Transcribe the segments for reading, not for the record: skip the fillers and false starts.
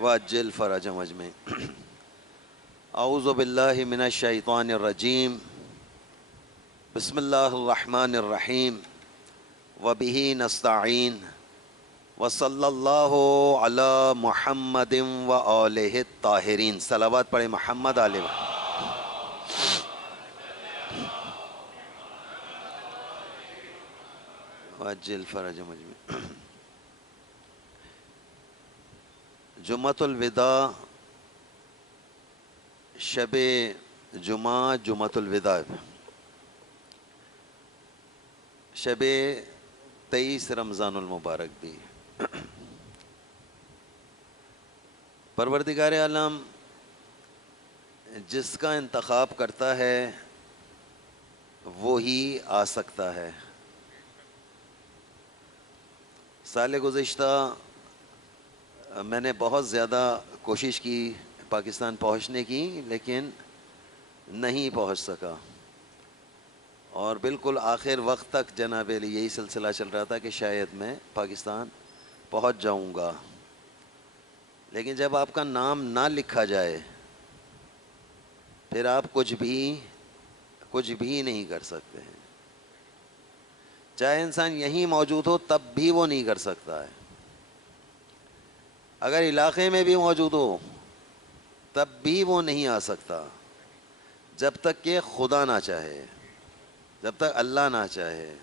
وعجل fridge مجمع. اعوذ باللہ من الشیطان الرجیم. بسم اللہ الرحمن الرحیم. وبہ نستعین. وصلی اللہ علی محمد وآلہ الطاہرین. صلوات پڑھیں محمد علیہ. وعجل فرج مجمع. جمعۃ الوداع، شب جمعہ، جمعۃ الوداع، شب 23 رمضان المبارک بھی. پروردگار عالم جس کا انتخاب کرتا ہے وہی آ سکتا ہے. سال گزشتہ میں نے بہت زیادہ کوشش کی پاکستان پہنچنے کی، لیکن نہیں پہنچ سکا، اور بالکل آخر وقت تک جناب علی یہی سلسلہ چل رہا تھا کہ شاید میں پاکستان پہنچ جاؤں گا. لیکن جب آپ کا نام نہ لکھا جائے پھر آپ کچھ بھی نہیں کر سکتے ہیں. چاہے انسان یہیں موجود ہو تب بھی وہ نہیں کر سکتا ہے. اگر علاقے میں بھی موجود ہو تب بھی وہ نہیں آ سکتا جب تک کہ خدا نہ چاہے، جب تک اللہ نہ چاہے.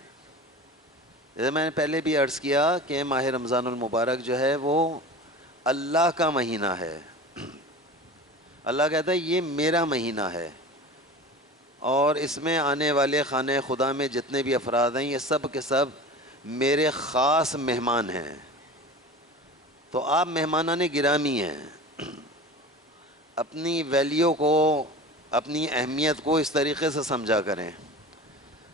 جیسے میں نے پہلے بھی عرض کیا کہ ماہ رمضان المبارک جو ہے وہ اللہ کا مہینہ ہے. اللہ کہتا ہے یہ میرا مہینہ ہے، اور اس میں آنے والے خانہ خدا میں جتنے بھی افراد ہیں یہ سب کے سب میرے خاص مہمان ہیں. تو آپ مہمانان گرامی ہیں. اپنی ویلیو کو، اپنی اہمیت کو اس طریقے سے سمجھا کریں.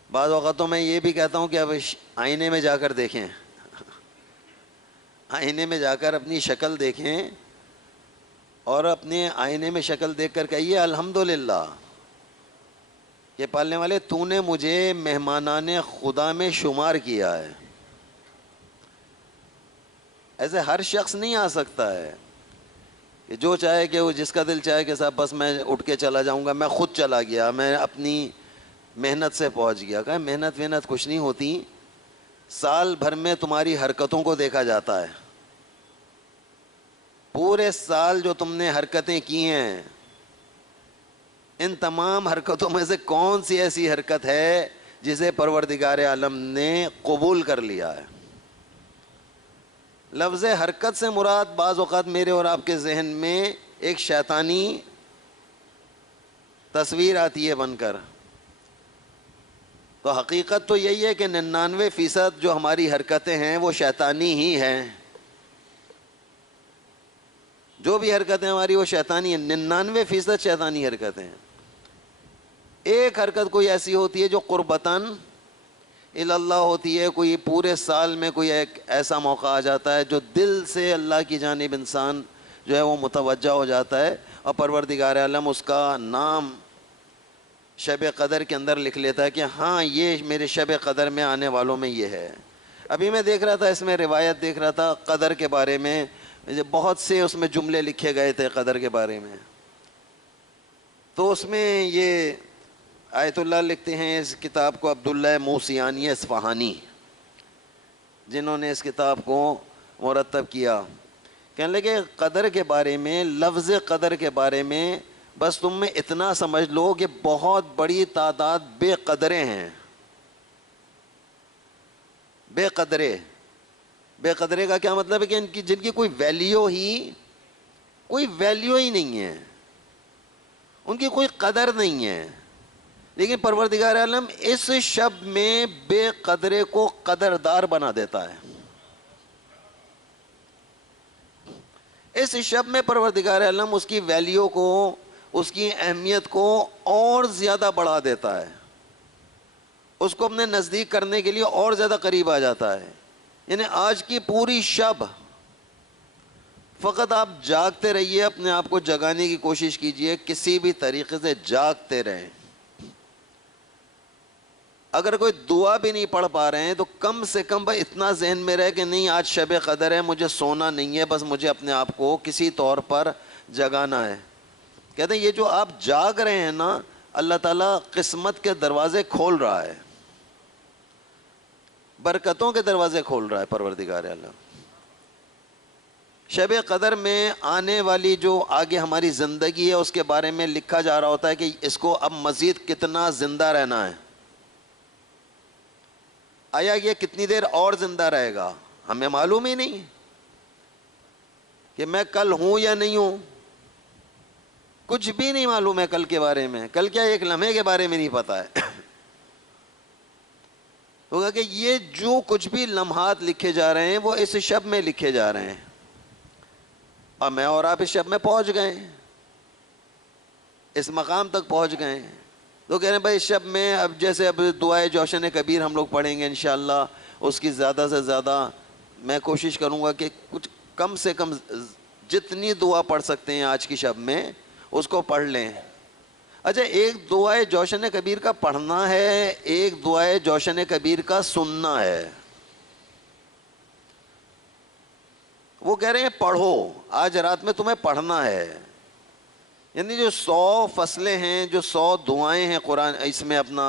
بعض اوقاتوں میں یہ بھی کہتا ہوں کہ اب آئینے میں جا کر دیکھیں، آئینے میں جا کر اپنی شکل دیکھیں، اور اپنے آئینے میں شکل دیکھ کر کہیے الحمدللہ کہ پالنے والے تو نے مجھے مہمانان خدا میں شمار کیا ہے. ایسے ہر شخص نہیں آ سکتا ہے کہ جو چاہے کہ وہ جس کا دل چاہے کہ صاحب بس میں اٹھ کے چلا جاؤں گا، میں خود چلا گیا، میں اپنی محنت سے پہنچ گیا. کہ محنت کچھ نہیں ہوتی. سال بھر میں تمہاری حرکتوں کو دیکھا جاتا ہے. پورے سال جو تم نے حرکتیں کی ہیں، ان تمام حرکتوں میں سے کون سی ایسی حرکت ہے جسے پروردگار عالم نے قبول کر لیا ہے؟ لفظ حرکت سے مراد بعض اوقات میرے اور آپ کے ذہن میں ایک شیطانی تصویر آتی ہے بن کر. تو حقیقت تو یہی ہے کہ 99% جو ہماری حرکتیں ہیں وہ شیطانی ہی ہیں. جو بھی حرکتیں ہماری وہ شیطانی ہیں. 99% شیطانی حرکتیں ہیں. ایک حرکت کوئی ایسی ہوتی ہے جو قربتاً اللہ ہوتی ہے. کوئی پورے سال میں کوئی ایک ایسا موقع آ جاتا ہے جو دل سے اللہ کی جانب انسان جو ہے وہ متوجہ ہو جاتا ہے، اور پروردگار عالم اس کا نام شب قدر کے اندر لکھ لیتا ہے کہ ہاں یہ میرے شب قدر میں آنے والوں میں یہ ہے. ابھی میں دیکھ رہا تھا، اس میں روایت دیکھ رہا تھا قدر کے بارے میں، بہت سے اس میں جملے لکھے گئے تھے قدر کے بارے میں. تو اس میں یہ آیت اللہ لکھتے ہیں، اس کتاب کو عبداللہ موسیانی اصفہانی جنہوں نے اس کتاب کو مرتب کیا، کہنے لگے قدر کے بارے میں، لفظ قدر کے بارے میں بس تم میں اتنا سمجھ لو کہ بہت بڑی تعداد بے قدرے ہیں. بے قدرے کا کیا مطلب ہے؟ کہ جن کی کوئی ویلیو ہی نہیں ہے، ان کی کوئی قدر نہیں ہے. لیکن پروردگار عالم اس شب میں بے قدرے کو قدردار بنا دیتا ہے. اس شب میں پروردگار عالم اس کی ویلیو کو، اس کی اہمیت کو اور زیادہ بڑھا دیتا ہے. اس کو اپنے نزدیک کرنے کے لیے اور زیادہ قریب آ جاتا ہے. یعنی آج کی پوری شب فقط آپ جاگتے رہیے، اپنے آپ کو جگانے کی کوشش کیجئے، کسی بھی طریقے سے جاگتے رہیں. اگر کوئی دعا بھی نہیں پڑھ پا رہے ہیں تو کم سے کم بھائی اتنا ذہن میں رہے کہ نہیں آج شب قدر ہے، مجھے سونا نہیں ہے، بس مجھے اپنے آپ کو کسی طور پر جگانا ہے۔ کہتے ہیں یہ جو آپ جاگ رہے ہیں نا، اللہ تعالیٰ قسمت کے دروازے کھول رہا ہے، برکتوں کے دروازے کھول رہا ہے پروردگار عالم۔ شب قدر میں آنے والی جو آگے ہماری زندگی ہے اس کے بارے میں لکھا جا رہا ہوتا ہے کہ اس کو اب مزید کتنا زندہ رہنا ہے، آیا یہ کتنی دیر اور زندہ رہے گا، ہمیں معلوم ہی نہیں کہ میں کل ہوں یا نہیں ہوں، کچھ بھی نہیں معلوم ہے کل کے بارے میں، کل کیا ایک لمحے کے بارے میں نہیں پتا ہے۔ ہوگا کہ یہ جو کچھ بھی لمحات لکھے جا رہے ہیں وہ اس شب میں لکھے جا رہے ہیں، اور میں اور آپ اس شب میں پہنچ گئے ہیں، اس مقام تک پہنچ گئے ہیں۔ تو کہہ رہے ہیں بھائی اس شب میں اب جیسے اب دعائے جوشن کبیر ہم لوگ پڑھیں گے انشاءاللہ، اس کی زیادہ سے زیادہ میں کوشش کروں گا کہ کچھ کم سے کم جتنی دعا پڑھ سکتے ہیں آج کی شب میں اس کو پڑھ لیں۔ اچھا، ایک دعائے جوشن کبیر کا پڑھنا ہے، ایک دعائے جوشن کبیر کا سننا ہے۔ وہ کہہ رہے ہیں پڑھو، آج رات میں تمہیں پڑھنا ہے، یعنی جو 100 فصلیں ہیں، جو 100 دعائیں ہیں قرآن اس میں اپنا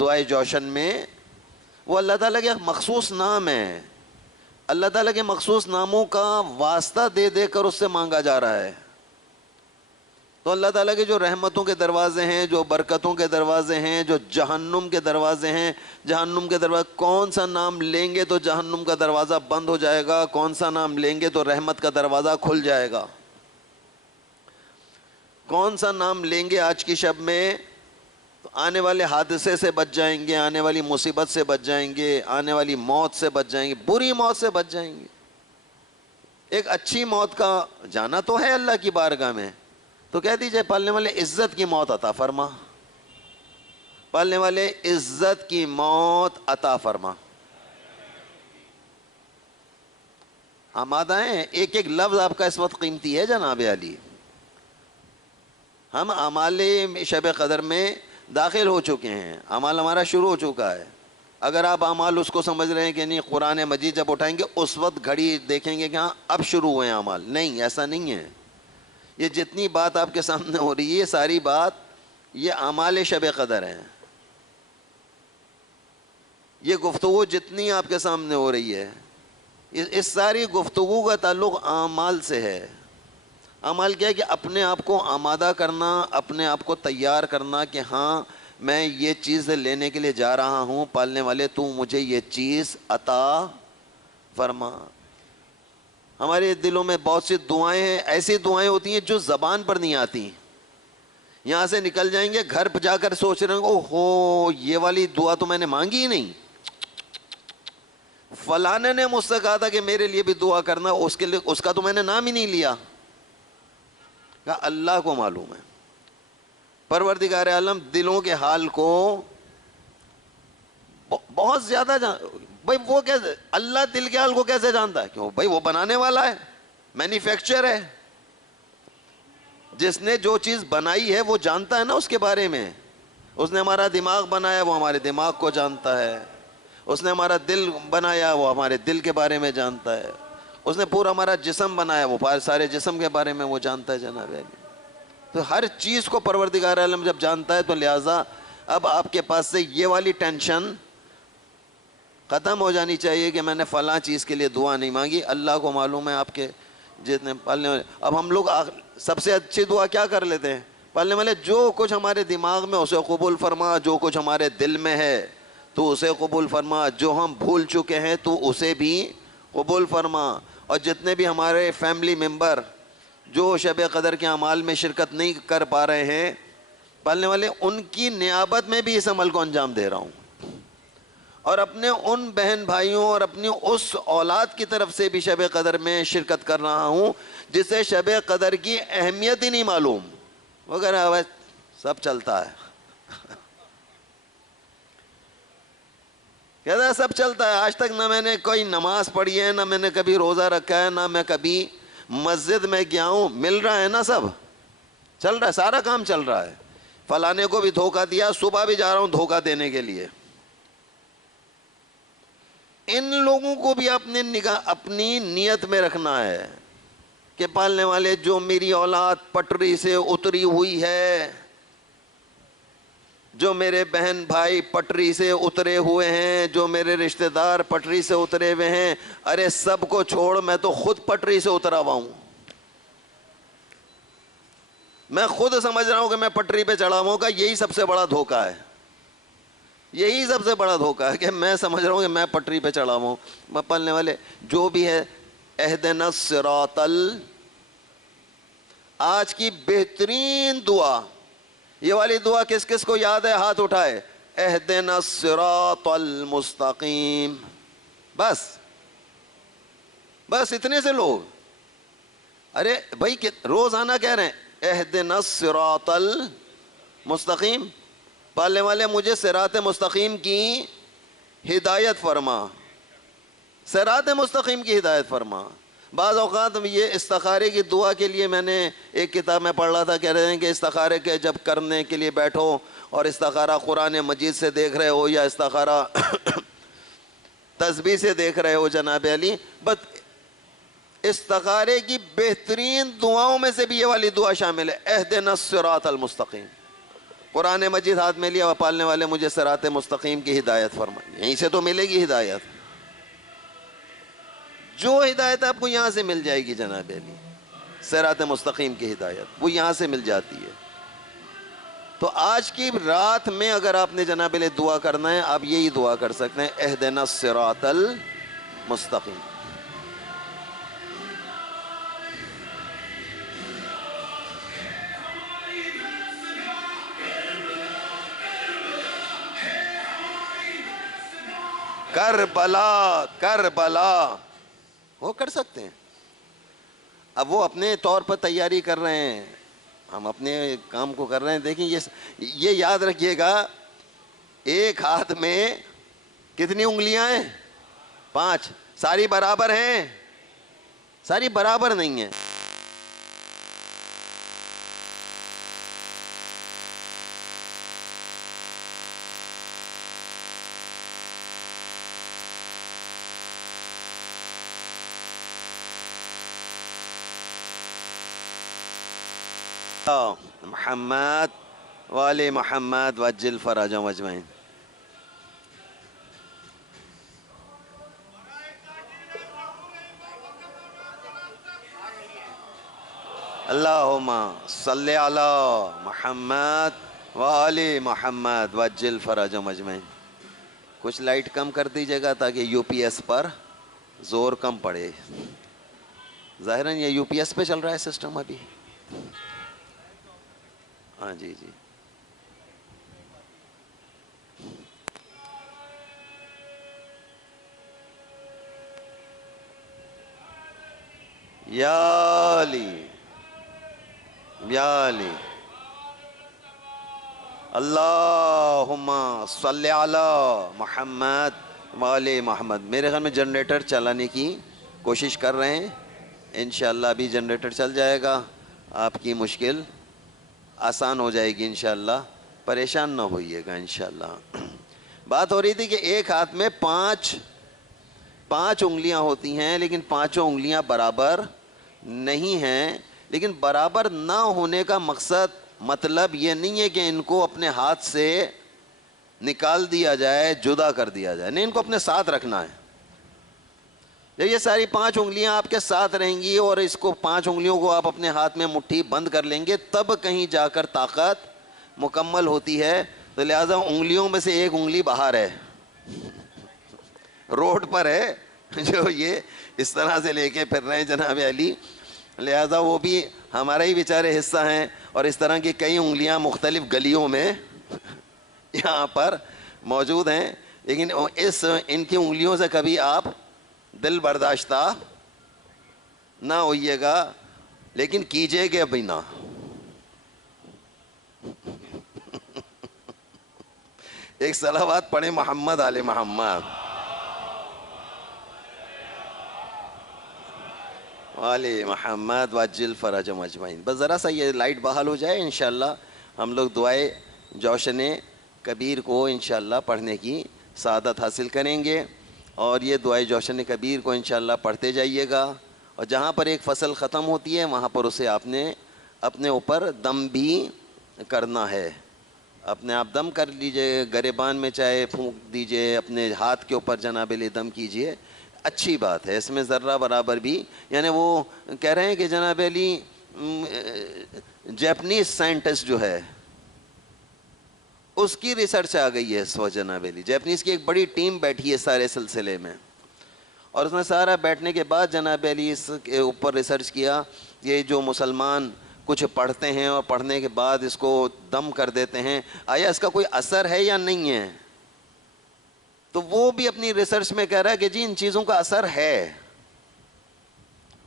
دعائے جوشن میں، وہ اللہ تعالیٰ کے مخصوص نام ہیں، اللہ تعالیٰ کے مخصوص ناموں کا واسطہ دے دے کر اس سے مانگا جا رہا ہے۔ تو اللہ تعالیٰ کے جو رحمتوں کے دروازے ہیں، جو برکتوں کے دروازے ہیں، جو جہنم کے دروازے ہیں، جہنم کے دروازے، کون سا نام لیں گے تو جہنم کا دروازہ بند ہو جائے گا، کون سا نام لیں گے تو رحمت کا دروازہ کھل جائے گا، کون سا نام لیں گے آج کی شب میں تو آنے والے حادثے سے بچ جائیں گے، آنے والی مصیبت سے بچ جائیں گے، آنے والی موت سے بچ جائیں گے، بری موت سے بچ جائیں گے۔ ایک اچھی موت کا جانا تو ہے اللہ کی بارگاہ میں، تو کہہ دیجئے پالنے والے عزت کی موت عطا فرما، پالنے والے عزت کی موت عطا فرما۔ آمادہ ہیں؟ ایک ایک لفظ آپ کا اس وقت قیمتی ہے جناب علی۔ ہم اعمال شب قدر میں داخل ہو چکے ہیں، اعمال ہمارا شروع ہو چکا ہے۔ اگر آپ اعمال اس کو سمجھ رہے ہیں کہ نہیں قرآن مجید جب اٹھائیں گے اس وقت گھڑی دیکھیں گے کہ ہاں اب شروع ہوئے ہیں اعمال، نہیں، ایسا نہیں ہے۔ یہ جتنی بات آپ کے سامنے ہو رہی ہے یہ ساری بات یہ اعمال شب قدر ہیں۔ یہ گفتگو جتنی آپ کے سامنے ہو رہی ہے اس ساری گفتگو کا تعلق اعمال سے ہے۔ اعمال کیا ہے کہ اپنے آپ کو آمادہ کرنا، اپنے آپ کو تیار کرنا کہ ہاں میں یہ چیز لینے کے لیے جا رہا ہوں، پالنے والے تو مجھے یہ چیز عطا فرما۔ ہمارے دلوں میں بہت سی دعائیں ہیں، ایسی دعائیں ہوتی ہیں جو زبان پر نہیں آتی، یہاں سے نکل جائیں گے گھر پہ جا کر سوچ رہے ہیں اوہو یہ والی دعا تو میں نے مانگی ہی نہیں، فلانے نے مجھ سے کہا تھا کہ میرے لیے بھی دعا کرنا، اس کے لیے اس کا تو میں نے نام ہی نہیں لیا۔ کہ اللہ کو معلوم ہے، پروردگار عالم دلوں کے حال کو بہت زیادہ بھائی وہ کیسے اللہ دل کے حال کو کیسے جانتا ہے؟ کیوں بھائی وہ بنانے والا ہے، مینوفیکچر ہے، جس نے جو چیز بنائی ہے وہ جانتا ہے نا اس کے بارے میں۔ اس نے ہمارا دماغ بنایا، وہ ہمارے دماغ کو جانتا ہے۔ اس نے ہمارا دل بنایا، وہ ہمارے دل کے بارے میں جانتا ہے۔ اس نے پورا ہمارا جسم بنایا، وہ سارے جسم کے بارے میں وہ جانتا ہے جناب علی۔ تو ہر چیز کو پروردگار عالم جب جانتا ہے تو لہٰذا اب آپ کے پاس سے یہ والی ٹینشن ختم ہو جانی چاہیے کہ میں نے فلاں چیز کے لیے دعا نہیں مانگی، اللہ کو معلوم ہے آپ کے جتنے پالنے والے۔ اب ہم لوگ سب سے اچھی دعا کیا کر لیتے ہیں؟ پالنے والے جو کچھ ہمارے دماغ میں اسے قبول فرما، جو کچھ ہمارے دل میں ہے تو اسے قبول فرما، جو ہم بھول چکے ہیں تو اسے بھی قبول فرما، اور جتنے بھی ہمارے فیملی ممبر جو شب قدر کے اعمال میں شرکت نہیں کر پا رہے ہیں، پالنے والے ان کی نیابت میں بھی اس عمل کو انجام دے رہا ہوں، اور اپنے ان بہن بھائیوں اور اپنی اس اولاد کی طرف سے بھی شب قدر میں شرکت کر رہا ہوں جسے شب قدر کی اہمیت ہی نہیں معلوم، وغیرہ سب چلتا ہے کہتا ہے سب چلتا ہے۔ آج تک نہ میں نے کوئی نماز پڑھی ہے، نہ میں نے کبھی روزہ رکھا ہے، نہ میں کبھی مسجد میں گیا ہوں، مل رہا ہے نا، سب چل رہا ہے، سارا کام چل رہا ہے۔ فلانے کو بھی دھوکہ دیا، صبح بھی جا رہا ہوں دھوکہ دینے کے لیے، ان لوگوں کو بھی اپنے اپنی نیت میں رکھنا ہے کہ پالنے والے جو میری اولاد پٹری سے اتری ہوئی ہے، جو میرے بہن بھائی پٹری سے اترے ہوئے ہیں، جو میرے رشتہ دار پٹری سے اترے ہوئے ہیں، ارے سب کو چھوڑ، میں تو خود پٹری سے اترا ہوا ہوں. میں خود سمجھ رہا ہوں کہ میں پٹری پہ چڑھا ہوں. کا یہی سب سے بڑا دھوکہ ہے، یہی سب سے بڑا دھوکہ ہے کہ میں سمجھ رہا ہوں کہ میں پٹری پہ چڑھا ہوں. میں پالنے والے جو بھی ہے، اہدنا الصراط آج کی بہترین دعا، یہ والی دعا کس کس کو یاد ہے؟ ہاتھ اٹھائے. اہدنا الصراط المستقیم. بس اتنے سے لوگ، ارے بھائی روزانہ کہہ رہے ہیں اہدنا الصراط المستقیم. پالنے والے مجھے صراط مستقیم کی ہدایت فرما، صراط مستقیم کی ہدایت فرما. بعض اوقات یہ استخارے کی دعا کے لیے میں نے ایک کتاب میں پڑھ رہا تھا، کہہ رہے ہیں کہ استخارے کے جب کرنے کے لیے بیٹھو اور استخارہ قرآن مجید سے دیکھ رہے ہو یا استخارہ تسبیح سے دیکھ رہے ہو جناب علی، بس استخارے کی بہترین دعاؤں میں سے بھی یہ والی دعا شامل ہے، اہدنا الصراط المستقیم. قرآن مجید ہاتھ میں لیا، پالنے والے مجھے صراط مستقیم کی ہدایت فرما. یہیں سے تو ملے گی ہدایت، جو ہدایت آپ کو یہاں سے مل جائے گی جناب علی، صراط مستقیم کی ہدایت وہ یہاں سے مل جاتی ہے. تو آج کی رات میں اگر آپ نے جناب علی دعا کرنا ہے، آپ یہی دعا کر سکتے ہیں، اہدنا الصراط المستقیم. کربلا کربلا وہ کر سکتے ہیں. اب وہ اپنے طور پر تیاری کر رہے ہیں، ہم اپنے کام کو کر رہے ہیں. دیکھیں یہ یاد رکھیے گا، ایک ہاتھ میں کتنی انگلیاں ہیں؟ 5. ساری برابر ہیں؟ ساری برابر نہیں ہیں. محمد وآل محمد وعجل فرجهم اجمعین. اللہم صلی علی محمد وآل محمد وعجل فرجهم اجمعین. کچھ لائٹ کم کر دیجیے گا تاکہ یو پی ایس پر زور کم پڑے. ظاہراً یہ یو پی ایس پہ چل رہا ہے سسٹم ابھی. ہاں جی جی. یا علی یا علی اللہم صلی علی محمد وآل محمد. میرے خیال میں جنریٹر چلانے کی کوشش کر رہے ہیں، انشاءاللہ ابھی جنریٹر چل جائے گا، آپ کی مشکل آسان ہو جائے گی انشاءاللہ. پریشان نہ ہوئیے گا انشاءاللہ. بات ہو رہی تھی کہ ایک ہاتھ میں پانچ انگلیاں ہوتی ہیں، لیکن پانچوں انگلیاں برابر نہیں ہیں. لیکن برابر نہ ہونے کا مطلب یہ نہیں ہے کہ ان کو اپنے ہاتھ سے نکال دیا جائے، جدا کر دیا جائے. نہیں، ان کو اپنے ساتھ رکھنا ہے. جب یہ ساری 5 انگلیاں آپ کے ساتھ رہیں گی اور اس کو 5 انگلیوں کو آپ اپنے ہاتھ میں مٹھی بند کر لیں گے، تب کہیں جا کر طاقت مکمل ہوتی ہے. تو لہٰذا انگلیوں میں سے ایک انگلی باہر ہے، روڈ پر ہے، جو یہ اس طرح سے لے کے پھر رہے ہیں جناب علی. لہٰذا وہ بھی ہمارا ہی بیچارے حصہ ہیں. اور اس طرح کی کئی انگلیاں مختلف گلیوں میں یہاں پر موجود ہیں. لیکن ان کی انگلیوں سے کبھی آپ دل برداشتہ نہ ہوئیے گا، لیکن کیجئے گے بھی نہ. ایک صلوات پڑھیں محمد آل محمد والے محمد وعجل فرجهم اجمعین. بس ذرا سا یہ لائٹ بحال ہو جائے، انشاءاللہ ہم لوگ دعائے جوشن کبیر کو انشاءاللہ پڑھنے کی سعادت حاصل کریں گے. اور یہ دعائے جوشن کبیر کو انشاءاللہ پڑھتے جائیے گا، اور جہاں پر ایک فصل ختم ہوتی ہے وہاں پر اسے آپ نے اپنے اوپر دم بھی کرنا ہے. اپنے آپ دم کر لیجئے، گریبان میں چاہے پھونک دیجئے، اپنے ہاتھ کے اوپر جناب علی دم کیجئے، اچھی بات ہے، اس میں ذرہ برابر بھی. یعنی وہ کہہ رہے ہیں کہ جناب علی جاپنیز سائنٹسٹ جو ہے اس کی ریسرچ آ گئی ہے اس وقت جناب علی، جاپنیز کی ایک بڑی ٹیم بیٹھی ہے سارے سلسلے میں، اور اس نے سارا بیٹھنے کے بعد جناب علی اس کے اوپر ریسرچ کیا. یہ جو مسلمان کچھ پڑھتے ہیں اور پڑھنے کے بعد اس کو دم کر دیتے ہیں، آیا اس کا کوئی اثر ہے یا نہیں ہے؟ تو وہ بھی اپنی ریسرچ میں کہہ رہا ہے کہ جی ان چیزوں کا اثر ہے،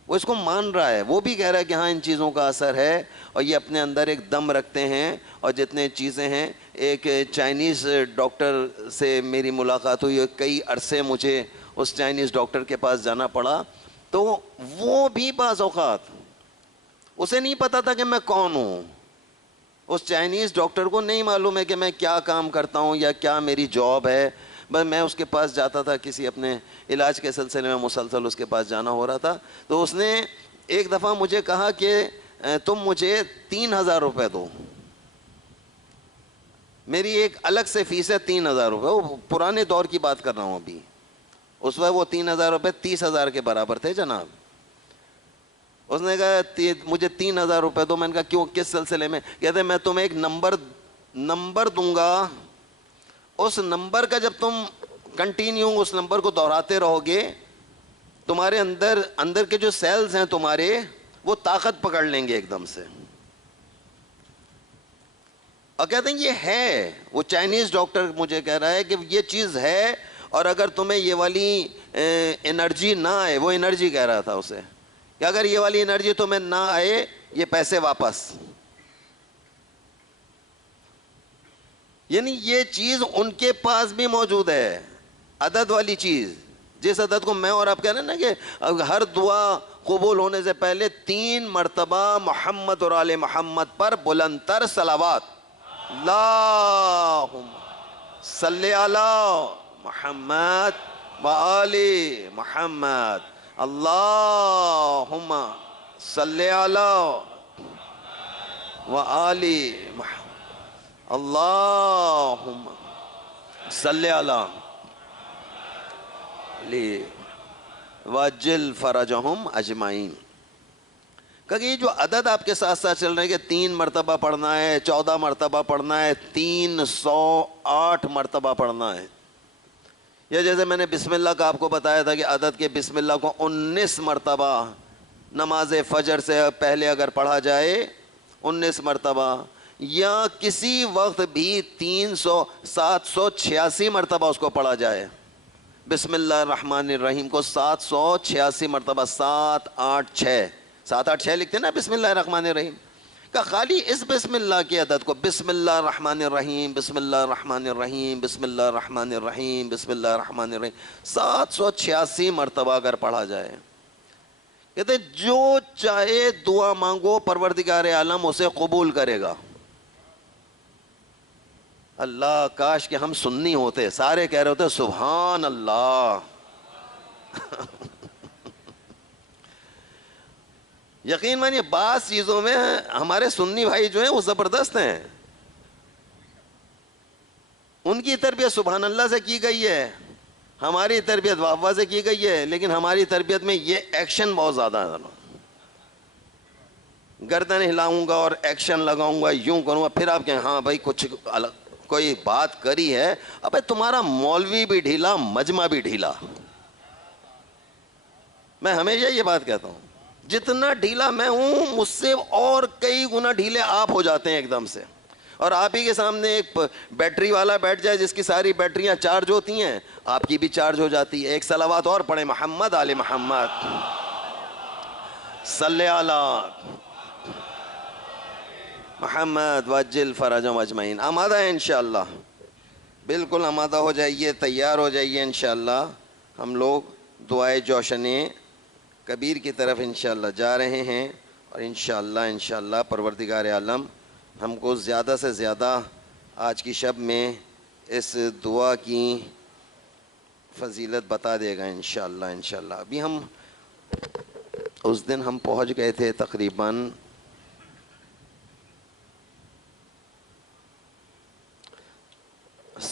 وہ اس کو مان رہا ہے، وہ بھی کہہ رہا ہے کہ ہاں ان چیزوں کا اثر ہے، اور یہ اپنے اندر ایک دم رکھتے ہیں. اور جتنے چیزیں ہیں، ایک چائنیز ڈاکٹر سے میری ملاقات ہوئی، کئی عرصے مجھے اس چائنیز ڈاکٹر کے پاس جانا پڑا، تو وہ بھی بعض اوقات اسے نہیں پتا تھا کہ میں کون ہوں. اس چائنیز ڈاکٹر کو نہیں معلوم ہے کہ میں کیا کام کرتا ہوں یا کیا میری جاب ہے، بس میں اس کے پاس جاتا تھا کسی اپنے علاج کے سلسلے میں، مسلسل اس کے پاس جانا ہو رہا تھا. تو اس نے ایک دفعہ مجھے کہا کہ تم مجھے 3,000 روپے دو، میری ایک الگ سے فیس ہے 3,000 روپے. وہ پرانے دور کی بات کر رہا ہوں ابھی، اس وقت وہ 3,000 روپے 30,000 کے برابر تھے جناب. اس نے کہا مجھے 3,000 روپے دو. میں نے کہا کیوں، کس سلسلے میں؟ کہتے میں تمہیں ایک نمبر دوں گا، اس نمبر کا جب تم کنٹینیو اس نمبر کو دہراتے رہو گے، تمہارے اندر کے جو سیلز ہیں تمہارے، وہ طاقت پکڑ لیں گے ایک دم سے. اور کہتے ہیں یہ ہے، وہ چائنیز ڈاکٹر مجھے کہہ رہا ہے کہ یہ چیز ہے، اور اگر تمہیں یہ والی انرجی نہ آئے، وہ انرجی کہہ رہا تھا اسے، کہ اگر یہ والی انرجی تمہیں نہ آئے، یہ پیسے واپس. یعنی یہ چیز ان کے پاس بھی موجود ہے، عدد والی چیز، جس عدد کو میں اور آپ کہہ رہے ہیں نا کہ ہر دعا قبول ہونے سے پہلے 3 مرتبہ محمد اور آل محمد پر بلند تر صلوات. اللہم صلی علی محمد و آل محمد، اللہم صلی علی و آل محمد، اللہم صلی علی وجل فرجہم اجمعین. کہ یہ جو عدد آپ کے ساتھ ساتھ چل رہے ہیں کہ 3 مرتبہ پڑھنا ہے، 14 مرتبہ پڑھنا ہے، 308 مرتبہ پڑھنا ہے، یا جیسے میں نے بسم اللہ کا آپ کو بتایا تھا کہ عدد کے بسم اللہ کو 19 مرتبہ نماز فجر سے پہلے اگر پڑھا جائے 19 مرتبہ، یا کسی وقت بھی 786 مرتبہ اس کو پڑھا جائے. بسم اللہ الرحمن الرحیم کو 786 مرتبہ، 786 لکھتے ہیں نا بسم اللہ الرحمن الرحیم کا. خالی اس بسم اللہ کی عدد کو، بسم اللہ الرحمن الرحیم، بسم اللہ الرحمن الرحیم، بسم اللہ الرحمن الرحیم، بسم اللہ الرحمن الرحیم، 786 مرتبہ اگر پڑھا جائے، کہتے جو چاہے دعا مانگو پروردگار عالم اسے قبول کرے گا. اللہ کاش کہ ہم سنی ہوتے، سارے کہہ رہے ہوتے سبحان اللہ. یقین مانیے بعض چیزوں میں ہمارے سنی بھائی جو ہیں وہ زبردست ہیں، ان کی تربیت سبحان اللہ سے کی گئی ہے، ہماری تربیت واہ واہ سے کی گئی ہے، لیکن ہماری تربیت میں یہ ایکشن بہت زیادہ ہے. گردن ہلاؤں گا اور ایکشن لگاؤں گا، یوں کروں گا، پھر آپ کہیں ہاں بھائی کچھ کوئی بات کری ہے. ابے تمہارا مولوی بھی ڈھیلا، مجمع بھی ڈھیلا. میں ہمیشہ یہ بات کہتا ہوں، جتنا ڈھیلا میں ہوں مجھ سے اور کئی گنا ڈھیلے آپ ہو جاتے ہیں ایک دم سے. اور آپ ہی کے سامنے ایک بیٹری والا بیٹھ جائے جس کی ساری بیٹریاں چارج ہوتی ہیں، آپ کی بھی چارج ہو جاتی ہے. ایک صلوات اور پڑھیں، محمد آل محمد صلی علی محمد وجل فرجہم اجمعین. آمادہ ہے انشاءاللہ؟ بالکل آمادہ ہو جائیے، تیار ہو جائیے. انشاءاللہ ہم لوگ دعائے جوشن کبیر کی طرف انشاءاللہ جا رہے ہیں، اور انشاءاللہ پروردگار عالم ہم کو زیادہ سے زیادہ آج کی شب میں اس دعا کی فضیلت بتا دے گا انشاءاللہ انشاءاللہ. ابھی ہم اس دن ہم پہنچ گئے تھے تقریباً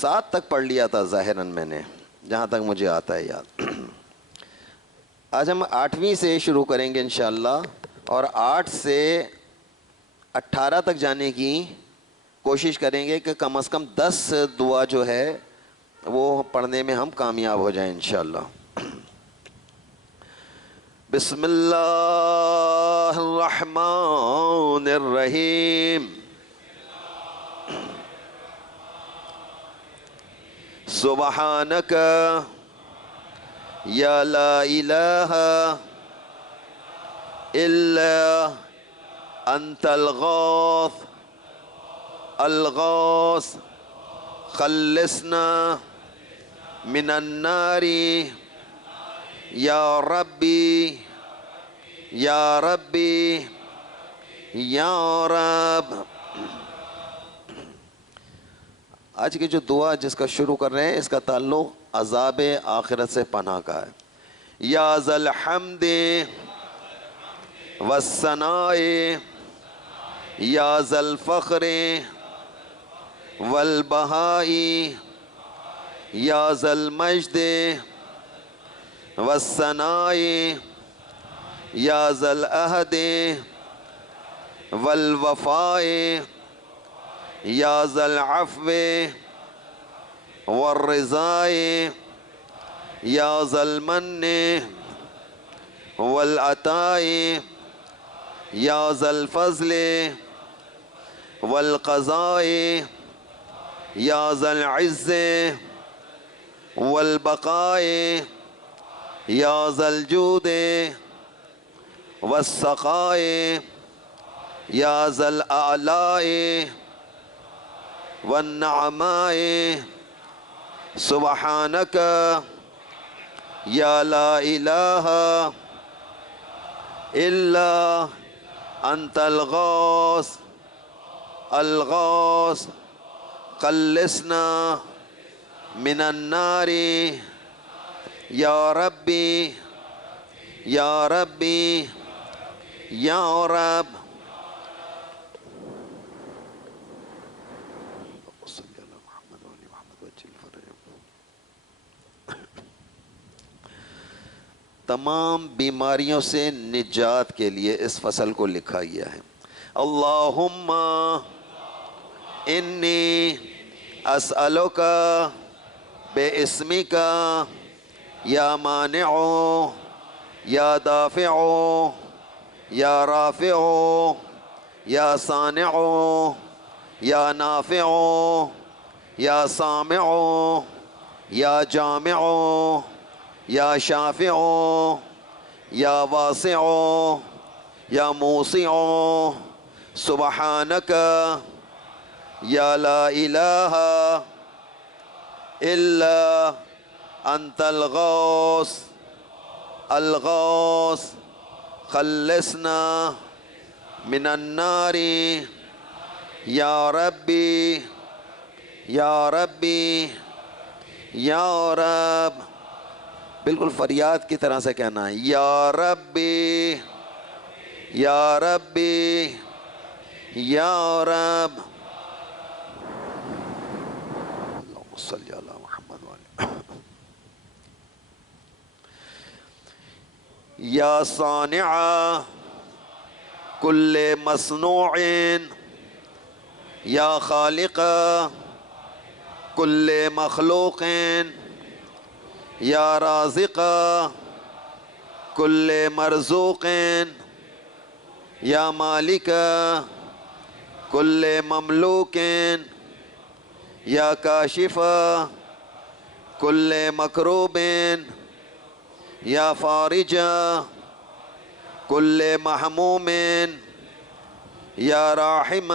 7 تک پڑھ لیا تھا ظاہراً میں نے، جہاں تک مجھے آتا ہے یاد. آج ہم 8ویں سے شروع کریں گے انشاءاللہ، اور 8 سے 18 تک جانے کی کوشش کریں گے کہ کم از کم 10 دعا جو ہے وہ پڑھنے میں ہم کامیاب ہو جائیں انشاءاللہ. بسم اللہ الرحمن الرحیم. سبحانک یا لا الہ الا انت الغوث الغوث خلصنا من النار یا ربی یا ربی یا رب. آج کی جو دعا جس کا شروع کر رہے ہیں اس کا تعلق عذاب آخرت سے پناہ کا ہے. یا ذا الحمد والثناء یا ذا الفخر والبہاء یا ذا المجد والثناء یا ذا العہد والوفاء یا ذا العفو والرضاء یا ذا المن والعطاء یا ذا الفضل والقضاء یا ذا العز والبقاء یا ذا الجود والسخاء یا ذا الآلاء والنعماء. سبحانک یا لا الہ الا انت الغوث الغوث خلصنا من النار یا ربی یا ربی یا رب. تمام بیماریوں سے نجات کے لیے اس فصل کو لکھا گیا ہے. اللہم انی اسألک باسمک یا مانع یا دافع یا رافع یا صانع یا نافع یا سامع یا جامع یا شافع یا واسع یا موسع. سبحانک یا لا الہ الا انت الغوث الغوث خلصنا من النار یا ربی یا ربی یا رب. بالکل فریاد کی طرح سے کہنا ہے یا ربی یا ربی یا رب. اللہم صلی علی محمد وعلی یا صانع کل مصنوع یا خالق کل مخلوق یا رازق کل مرزوق یا مالک کل مملوک یا کاشف کل مکروب یا فارج کل محموم یا راحم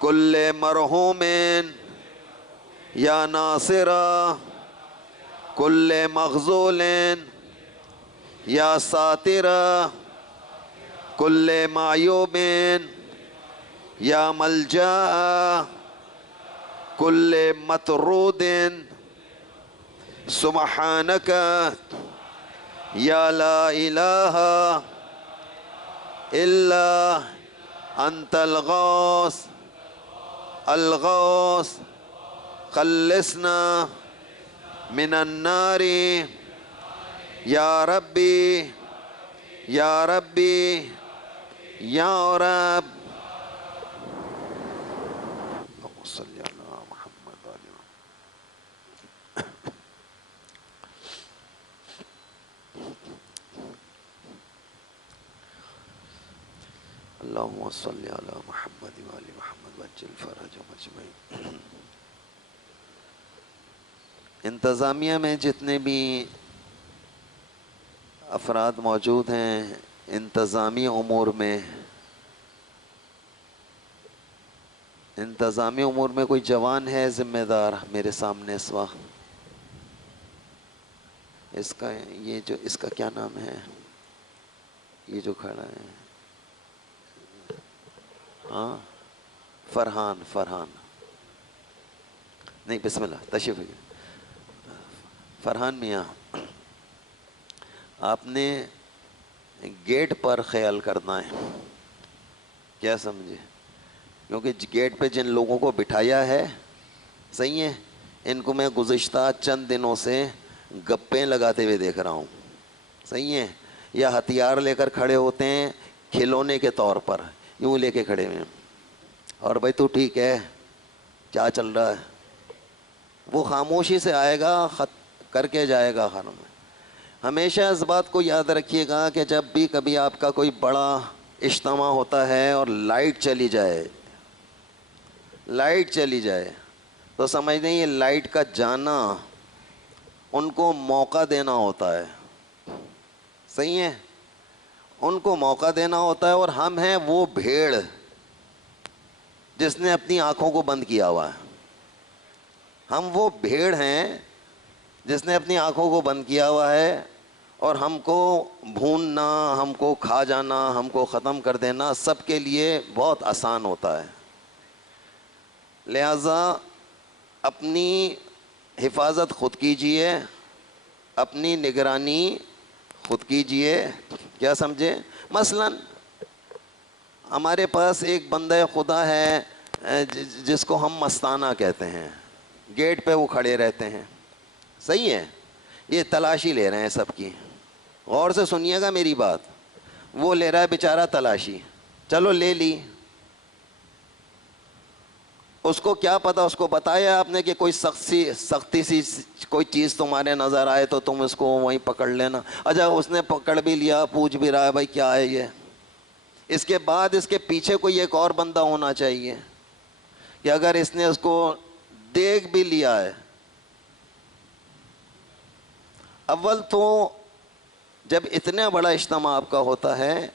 کل مرحوم یا ناصر کل مغزول یا ساتر کل معیوب یا ملجا کل مطرود سبحانک یا لا الہ الا انت الغوث الغوث خلصنا من النار یا ربی یا ربی یا رب. اللہم صلی علی محمد و آل محمد. اللہم صلی علی محمد و آل محمد وعجل فرجهم اجمعین. انتظامیہ میں جتنے بھی افراد موجود ہیں انتظامی امور میں کوئی جوان ہے ذمہ دار میرے سامنے اس وقت؟ اس کا کیا نام ہے یہ جو کھڑا ہے؟ ہاں فرحان نہیں، بسم اللہ تشریف. فرحان میاں، آپ نے گیٹ پر خیال کرنا ہے، کیا سمجھے؟ کیونکہ گیٹ پہ جن لوگوں کو بٹھایا ہے، صحیح ہے، ان کو میں گزشتہ چند دنوں سے گپیں لگاتے ہوئے دیکھ رہا ہوں، صحیح ہے، یا ہتھیار لے کر کھڑے ہوتے ہیں کھلونے کے طور پر، یوں لے کے کھڑے ہوئے ہیں، اور بھائی تو ٹھیک ہے، کیا چل رہا ہے؟ وہ خاموشی سے آئے گا، خط کر کے جائے گا گھر میں. ہمیشہ اس بات کو یاد رکھیے گا کہ جب بھی کبھی آپ کا کوئی بڑا اجتماع ہوتا ہے اور لائٹ چلی جائے تو سمجھ لیں یہ لائٹ کا جانا ان کو موقع دینا ہوتا ہے، صحیح ہے، ان کو موقع دینا ہوتا ہے. اور ہم ہیں وہ بھیڑ جس نے اپنی آنکھوں کو بند کیا ہوا ہے. ہم وہ بھیڑ ہیں جس نے اپنی آنکھوں کو بند کیا ہوا ہے، اور ہم کو بھوننا، ہم کو کھا جانا، ہم کو ختم کر دینا سب کے لیے بہت آسان ہوتا ہے. لہذا اپنی حفاظت خود کیجئے، اپنی نگرانی خود کیجئے، کیا سمجھے؟ مثلا ہمارے پاس ایک بندہ خدا ہے جس کو ہم مستانہ کہتے ہیں، گیٹ پہ وہ کھڑے رہتے ہیں، صحیح ہے، یہ تلاشی لے رہے ہیں سب کی. غور سے سنیے گا میری بات، وہ لے رہا ہے بیچارہ تلاشی، چلو لے لی، اس کو کیا پتا، اس کو بتایا آپ نے کہ کوئی سختی سی کوئی چیز تمہارے نظر آئے تو تم اس کو وہیں پکڑ لینا. اچھا اس نے پکڑ بھی لیا، پوچھ بھی رہا ہے بھائی کیا ہے یہ. اس کے بعد اس کے پیچھے کوئی ایک اور بندہ ہونا چاہیے کہ اگر اس نے اس کو دیکھ بھی لیا ہے، اول تو جب اتنا بڑا اجتماع آپ کا ہوتا ہے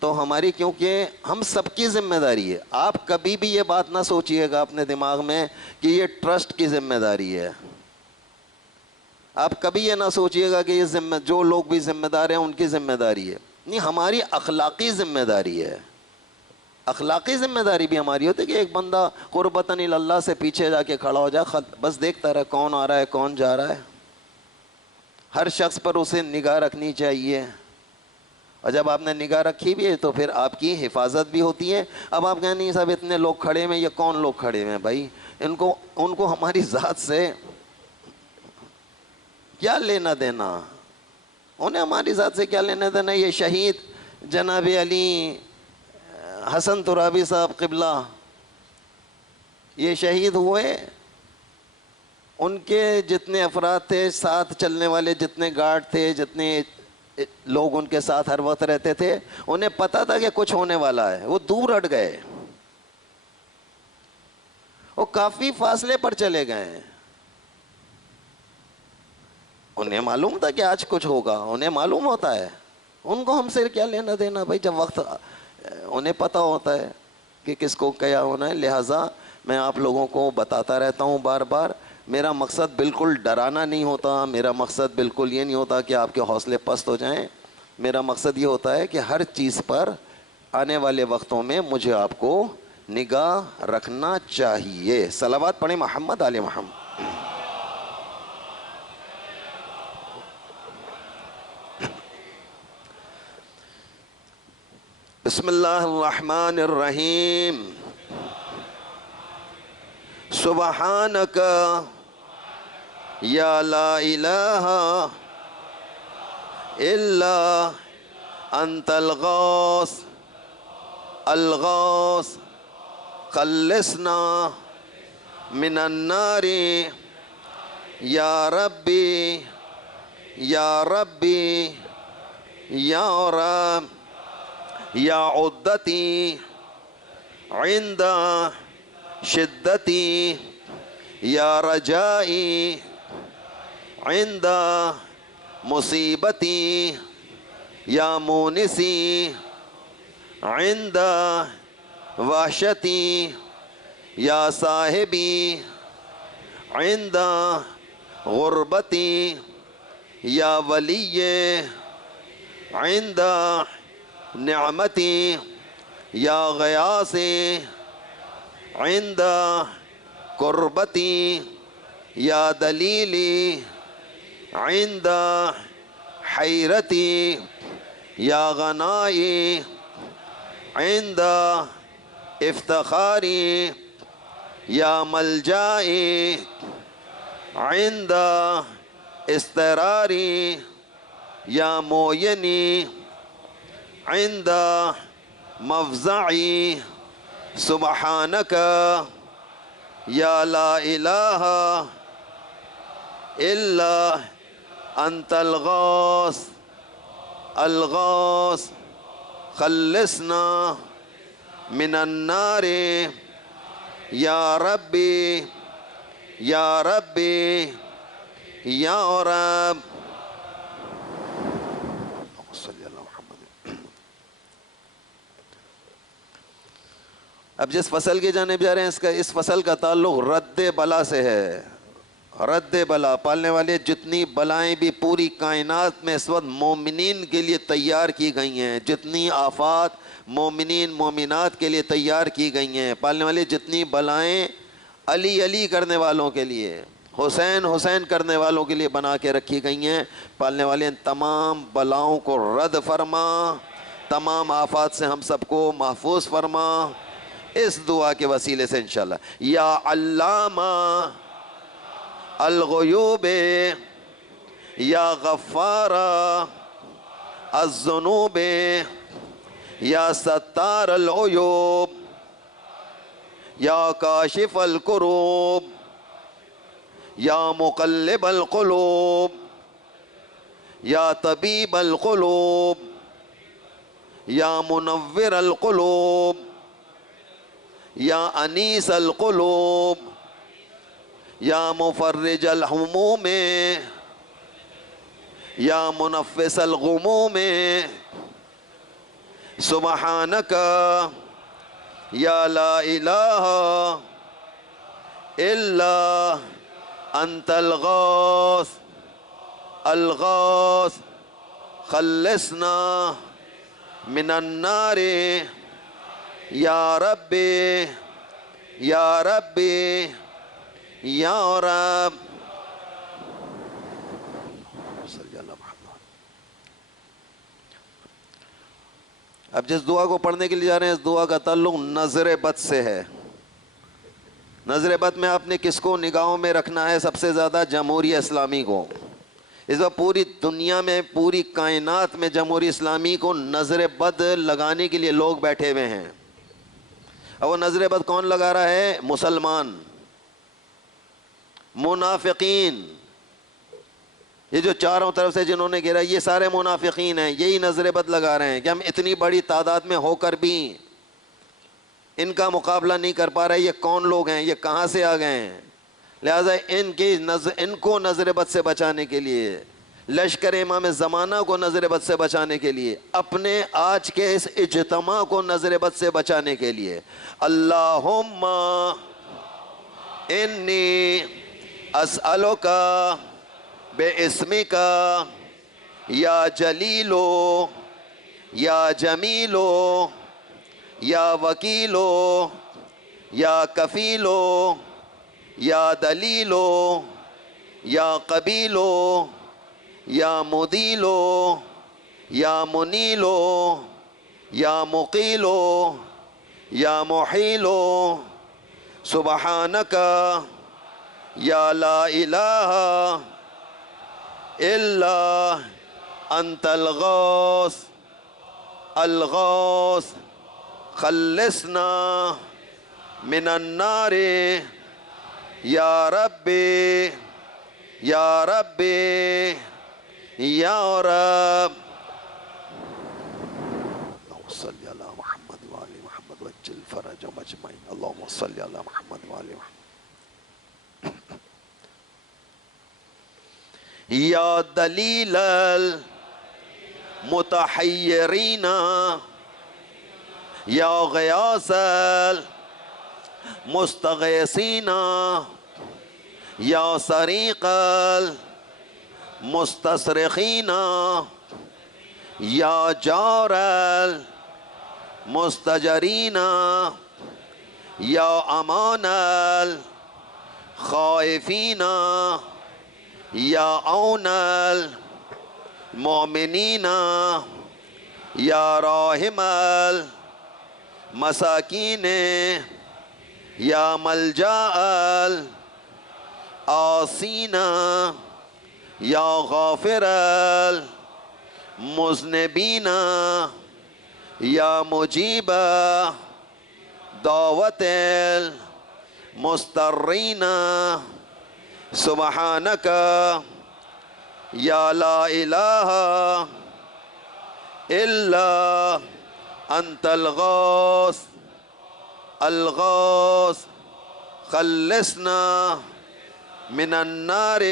تو ہماری، کیونکہ ہم سب کی ذمہ داری ہے. آپ کبھی بھی یہ بات نہ سوچئے گا اپنے دماغ میں کہ یہ ٹرسٹ کی ذمہ داری ہے. آپ کبھی یہ نہ سوچئے گا کہ یہ جو لوگ بھی ذمہ دار ہیں ان کی ذمہ داری ہے. نہیں، ہماری اخلاقی ذمہ داری ہے. اخلاقی ذمہ داری بھی ہماری ہوتی ہے کہ ایک بندہ قربتاً اللہ سے پیچھے جا کے کھڑا ہو جائے، بس دیکھتا رہے کون آ رہا ہے کون جا رہا ہے. ہر شخص پر اسے نگاہ رکھنی چاہیے، اور جب آپ نے نگاہ رکھی بھی ہے تو پھر آپ کی حفاظت بھی ہوتی ہے. اب آپ کہیں نہیں صاحب اتنے لوگ کھڑے ہیں، یہ کون لوگ کھڑے ہیں بھائی، ان کو ہماری ذات سے کیا لینا دینا، انہیں ہماری ذات سے کیا لینا دینا. یہ شہید جناب علی حسن ترابی صاحب قبلہ یہ شہید ہوئے، ان کے جتنے افراد تھے، ساتھ چلنے والے جتنے گارڈ تھے، جتنے لوگ ان کے ساتھ ہر وقت رہتے تھے، انہیں پتا تھا کہ کچھ ہونے والا ہے، وہ دور ہٹ گئے، وہ کافی فاصلے پر چلے گئے ہیں. انہیں معلوم تھا کہ آج کچھ ہوگا، انہیں معلوم ہوتا ہے، ان کو ہم سے کیا لینا دینا بھائی. جب وقت انہیں پتہ ہوتا ہے کہ کس کو کیا ہونا ہے. لہٰذا میں آپ لوگوں کو بتاتا رہتا ہوں بار بار، میرا مقصد بالکل ڈرانا نہیں ہوتا، میرا مقصد بالکل یہ نہیں ہوتا کہ آپ کے حوصلے پست ہو جائیں. میرا مقصد یہ ہوتا ہے کہ ہر چیز پر آنے والے وقتوں میں مجھے آپ کو نگاہ رکھنا چاہیے. صلوات پڑھیں محمد آل محمد. بسم اللہ الرحمن الرحیم سبحانک یا لا الہ الا انت الغوث الغوث خلصنا من النار یا ربی یا ربی یا رب یا عدتی عند شدتی یا رجائی عند مصیبتی یا مونسی عند وحشتی یا صاحبی عند غربتی یا ولی عند نعمتی یا غیاثی عند قربتی یا دلیلی عند حیرتی یا غنائی عند افتخاری یا ملجائی عند استراری یا موینی عند مفزعی سبحانک یا لا الہ الا انت الغوث الغوث خلصنا من النار یا ربی یا ربی یا رب. اب جس فصل کی جانب جا رہے ہیں اس فصل کا تعلق رد بلا سے ہے. رد بلا پالنے والے جتنی بلائیں بھی پوری کائنات میں اس وقت مومنین کے لیے تیار کی گئی ہیں، جتنی آفات مومنین مومنات کے لیے تیار کی گئی ہیں، پالنے والے جتنی بلائیں علی علی کرنے والوں کے لیے، حسین حسین کرنے والوں کے لیے بنا کے رکھی گئی ہیں، پالنے والے ان تمام بلاؤں کو رد فرما، تمام آفات سے ہم سب کو محفوظ فرما. اس دعا کے وسیلے سے انشاءاللہ. یا علامہ الغیوب یا غفار الذنوب یا ستار العیوب یا کاشف الکروب یا مقلب القلوب یا طبیب القلوب یا منور القلوب یا انیس القلوب یا مفرج الہموم یا منفس الغموم سبحانک یا لا الہ الا انت الغوث الغوث خلصنا من النار یا ربی یا ربی یا رب. اب جس دعا کو پڑھنے کے لیے جا رہے ہیں اس دعا کا تعلق نظر بد سے ہے. نظر بد میں آپ نے کس کو نگاہوں میں رکھنا ہے؟ سب سے زیادہ جمہوریہ اسلامی کو. اس وقت پوری دنیا میں پوری کائنات میں جمہوریہ اسلامی کو نظر بد لگانے کے لیے لوگ بیٹھے ہوئے ہیں. اور وہ نظر بد کون لگا رہا ہے؟ مسلمان، منافقین. یہ جو چاروں طرف سے جنہوں نے گھیرا یہ سارے منافقین ہیں. یہی نظر بد لگا رہے ہیں کہ ہم اتنی بڑی تعداد میں ہو کر بھی ان کا مقابلہ نہیں کر پا رہے. یہ کون لوگ ہیں؟ یہ کہاں سے آ گئے ہیں؟ لہٰذا ان کو نظر بد سے بچانے کے لیے، لشکر امام زمانہ کو نظر بد سے بچانے کے لیے، اپنے آج کے اس اجتماع کو نظر بد سے بچانے کے لیے اللہم انی اسألک باسمک یا جلیلو یا جمیلو یا وکیلو یا کفیلو یا دلیلو یا قبیلو یا مدیلو یا منیلو یا مقیل یا محیل سبحانک یا لا الہ الا انت الغوث الغوث خلصنا من النار یا ربی یا ربی یا رب. اللہم صلی علی محمد وآل محمد وعجل فرجهم اجمعین. اللہم صلی علی محمد وآل محمد. یا دلیل المتحیرین یا غیاث المستغیثین یا صریق المستصرخین یا جار المستجرین یا امان الخائفین یا اون المؤمنین یا راحم المساکین یا ملجأ العاصین یا غافر المذنبین یا مجیب دعوت المضطرین سبحانک یا لا الہ الا انت الغوث الغوث خلصنا من النار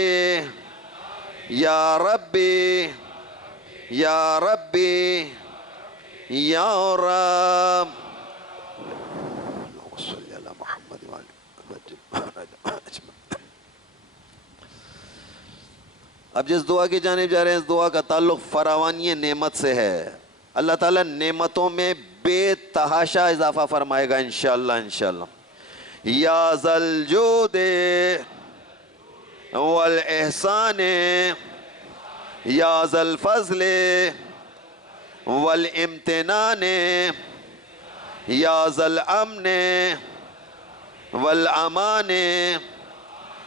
یا ربی یا ربی یا رب. اللہم صلی علی محمد وآل محمد. اب جس دعا کی جانب جا رہے ہیں اس دعا کا تعلق فراوانی نعمت سے ہے. اللہ تعالیٰ نعمتوں میں بے تحاشا اضافہ فرمائے گا انشاءاللہ انشاءاللہ. یا ذا الجود والاحسان یا ذا الفضل والامتنان یا ذا الامن والامان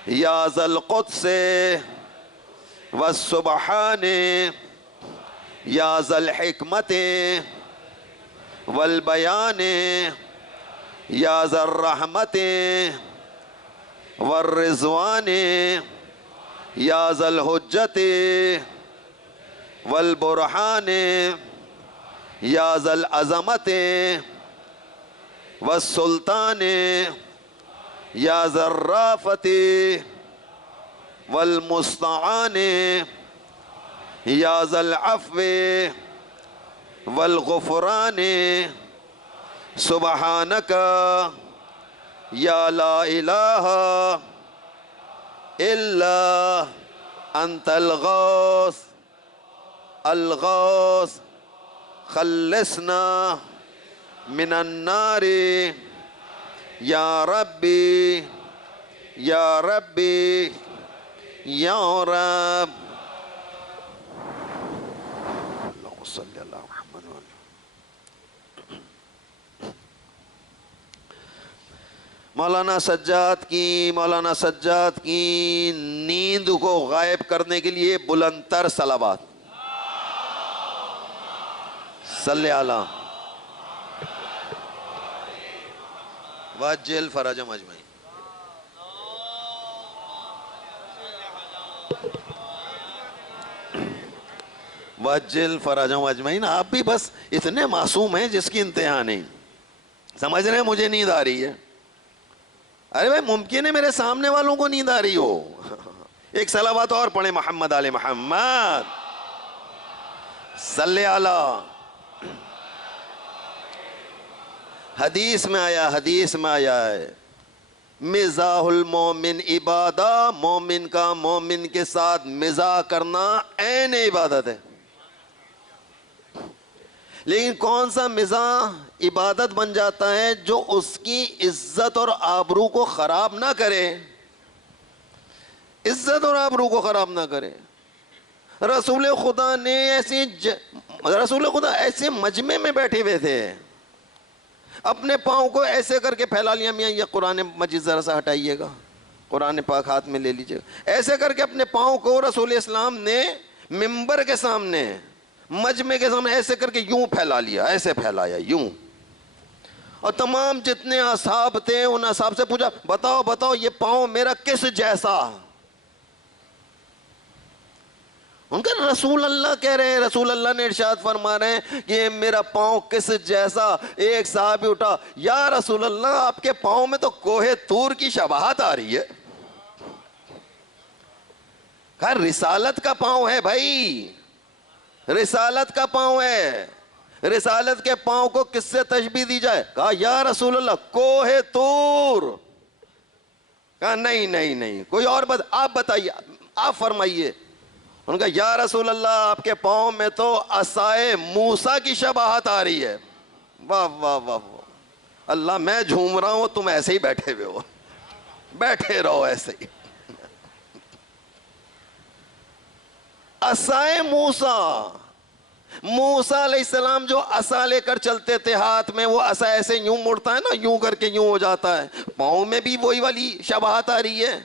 یا ذا القدس والسبحان یا ذا الحکمت والبیان یا ذا الرحمت والرضوان یا ذا الحجت والبرہان یا ذا العظمت والسلطان یا ذا الرافت والمستعان یا ذا العفو والغفران سبحانک یا لا الہ الا انت الغوث الغوث خلصنا من النار یا ربی یا ربی یا رب. اللہم صلی علی محمد وآلہ. مولانا سجاد کی نیند کو غائب کرنے کے لیے بلند تر صلوات. صلی علی وعجل فرجهم اجمعین. وعجل فرجهم اجمعین. آپ بھی بس اتنے معصوم ہیں جس کی انتہا نہیں. سمجھ رہے ہیں مجھے نیند آ رہی ہے. ارے بھائی ممکن ہے میرے سامنے والوں کو نیند آ رہی ہو. ایک صلوات اور پڑھیں محمد آل محمد. صلی علی. حدیث میں آیا ہے مزاح المومن عبادہ. مومن کا مومن کے ساتھ مزاح کرنا عین عبادت ہے. لیکن کون سا مزاح عبادت بن جاتا ہے جو اس کی عزت اور آبرو کو خراب نہ کرے. عزت اور آبرو کو خراب نہ کرے. رسول خدا نے ایسی رسول خدا ایسے مجمع میں بیٹھے ہوئے تھے, اپنے پاؤں کو ایسے کر کے پھیلا لیا, میاں یہ قرآن مجید ذرا سا ہٹائیے گا, قرآن پاک ہاتھ میں لے لیجیے گا, ایسے کر کے اپنے پاؤں کو رسول اسلام نے منبر کے سامنے, مجمع کے سامنے ایسے کر کے یوں پھیلا لیا, ایسے پھیلایا یوں. اور تمام جتنے اصحاب تھے ان اصحاب سے پوچھا, بتاؤ بتاؤ یہ پاؤں میرا کس جیسا؟ ان کا رسول اللہ کہہ رہے ہیں, رسول اللہ نے ارشاد فرما رہے ہیں کہ یہ میرا پاؤں کس جیسا. ایک صحابی اٹھا, یا رسول اللہ آپ کے پاؤں میں تو کوہ طور کی شباہت آ رہی ہے. کہا رسالت کا پاؤں ہے بھائی, رسالت کا پاؤں ہے, رسالت کے پاؤں کو کس سے تشبیہ دی جائے؟ کہا یا رسول اللہ کوہ طور. کہا نہیں نہیں نہیں, کوئی اور آپ بتائیے, آپ فرمائیے. ان کا یا رسول اللہ آپ کے پاؤں میں تو عصائے موسیٰ کی شباہت آ رہی ہے. واہ واہ واہ واہ, اللہ میں جھوم رہا ہوں, تم ایسے ہی بیٹھے ہوئے ہو, بیٹھے رہو ایسے ہی. عصائے موسیٰ, موسیٰ علیہ السلام جو عصا لے کر چلتے تھے ہاتھ میں, وہ عصا ایسے یوں مڑتا ہے نا, یوں کر کے یوں ہو جاتا ہے, پاؤں میں بھی وہی والی شباہت آ رہی ہے.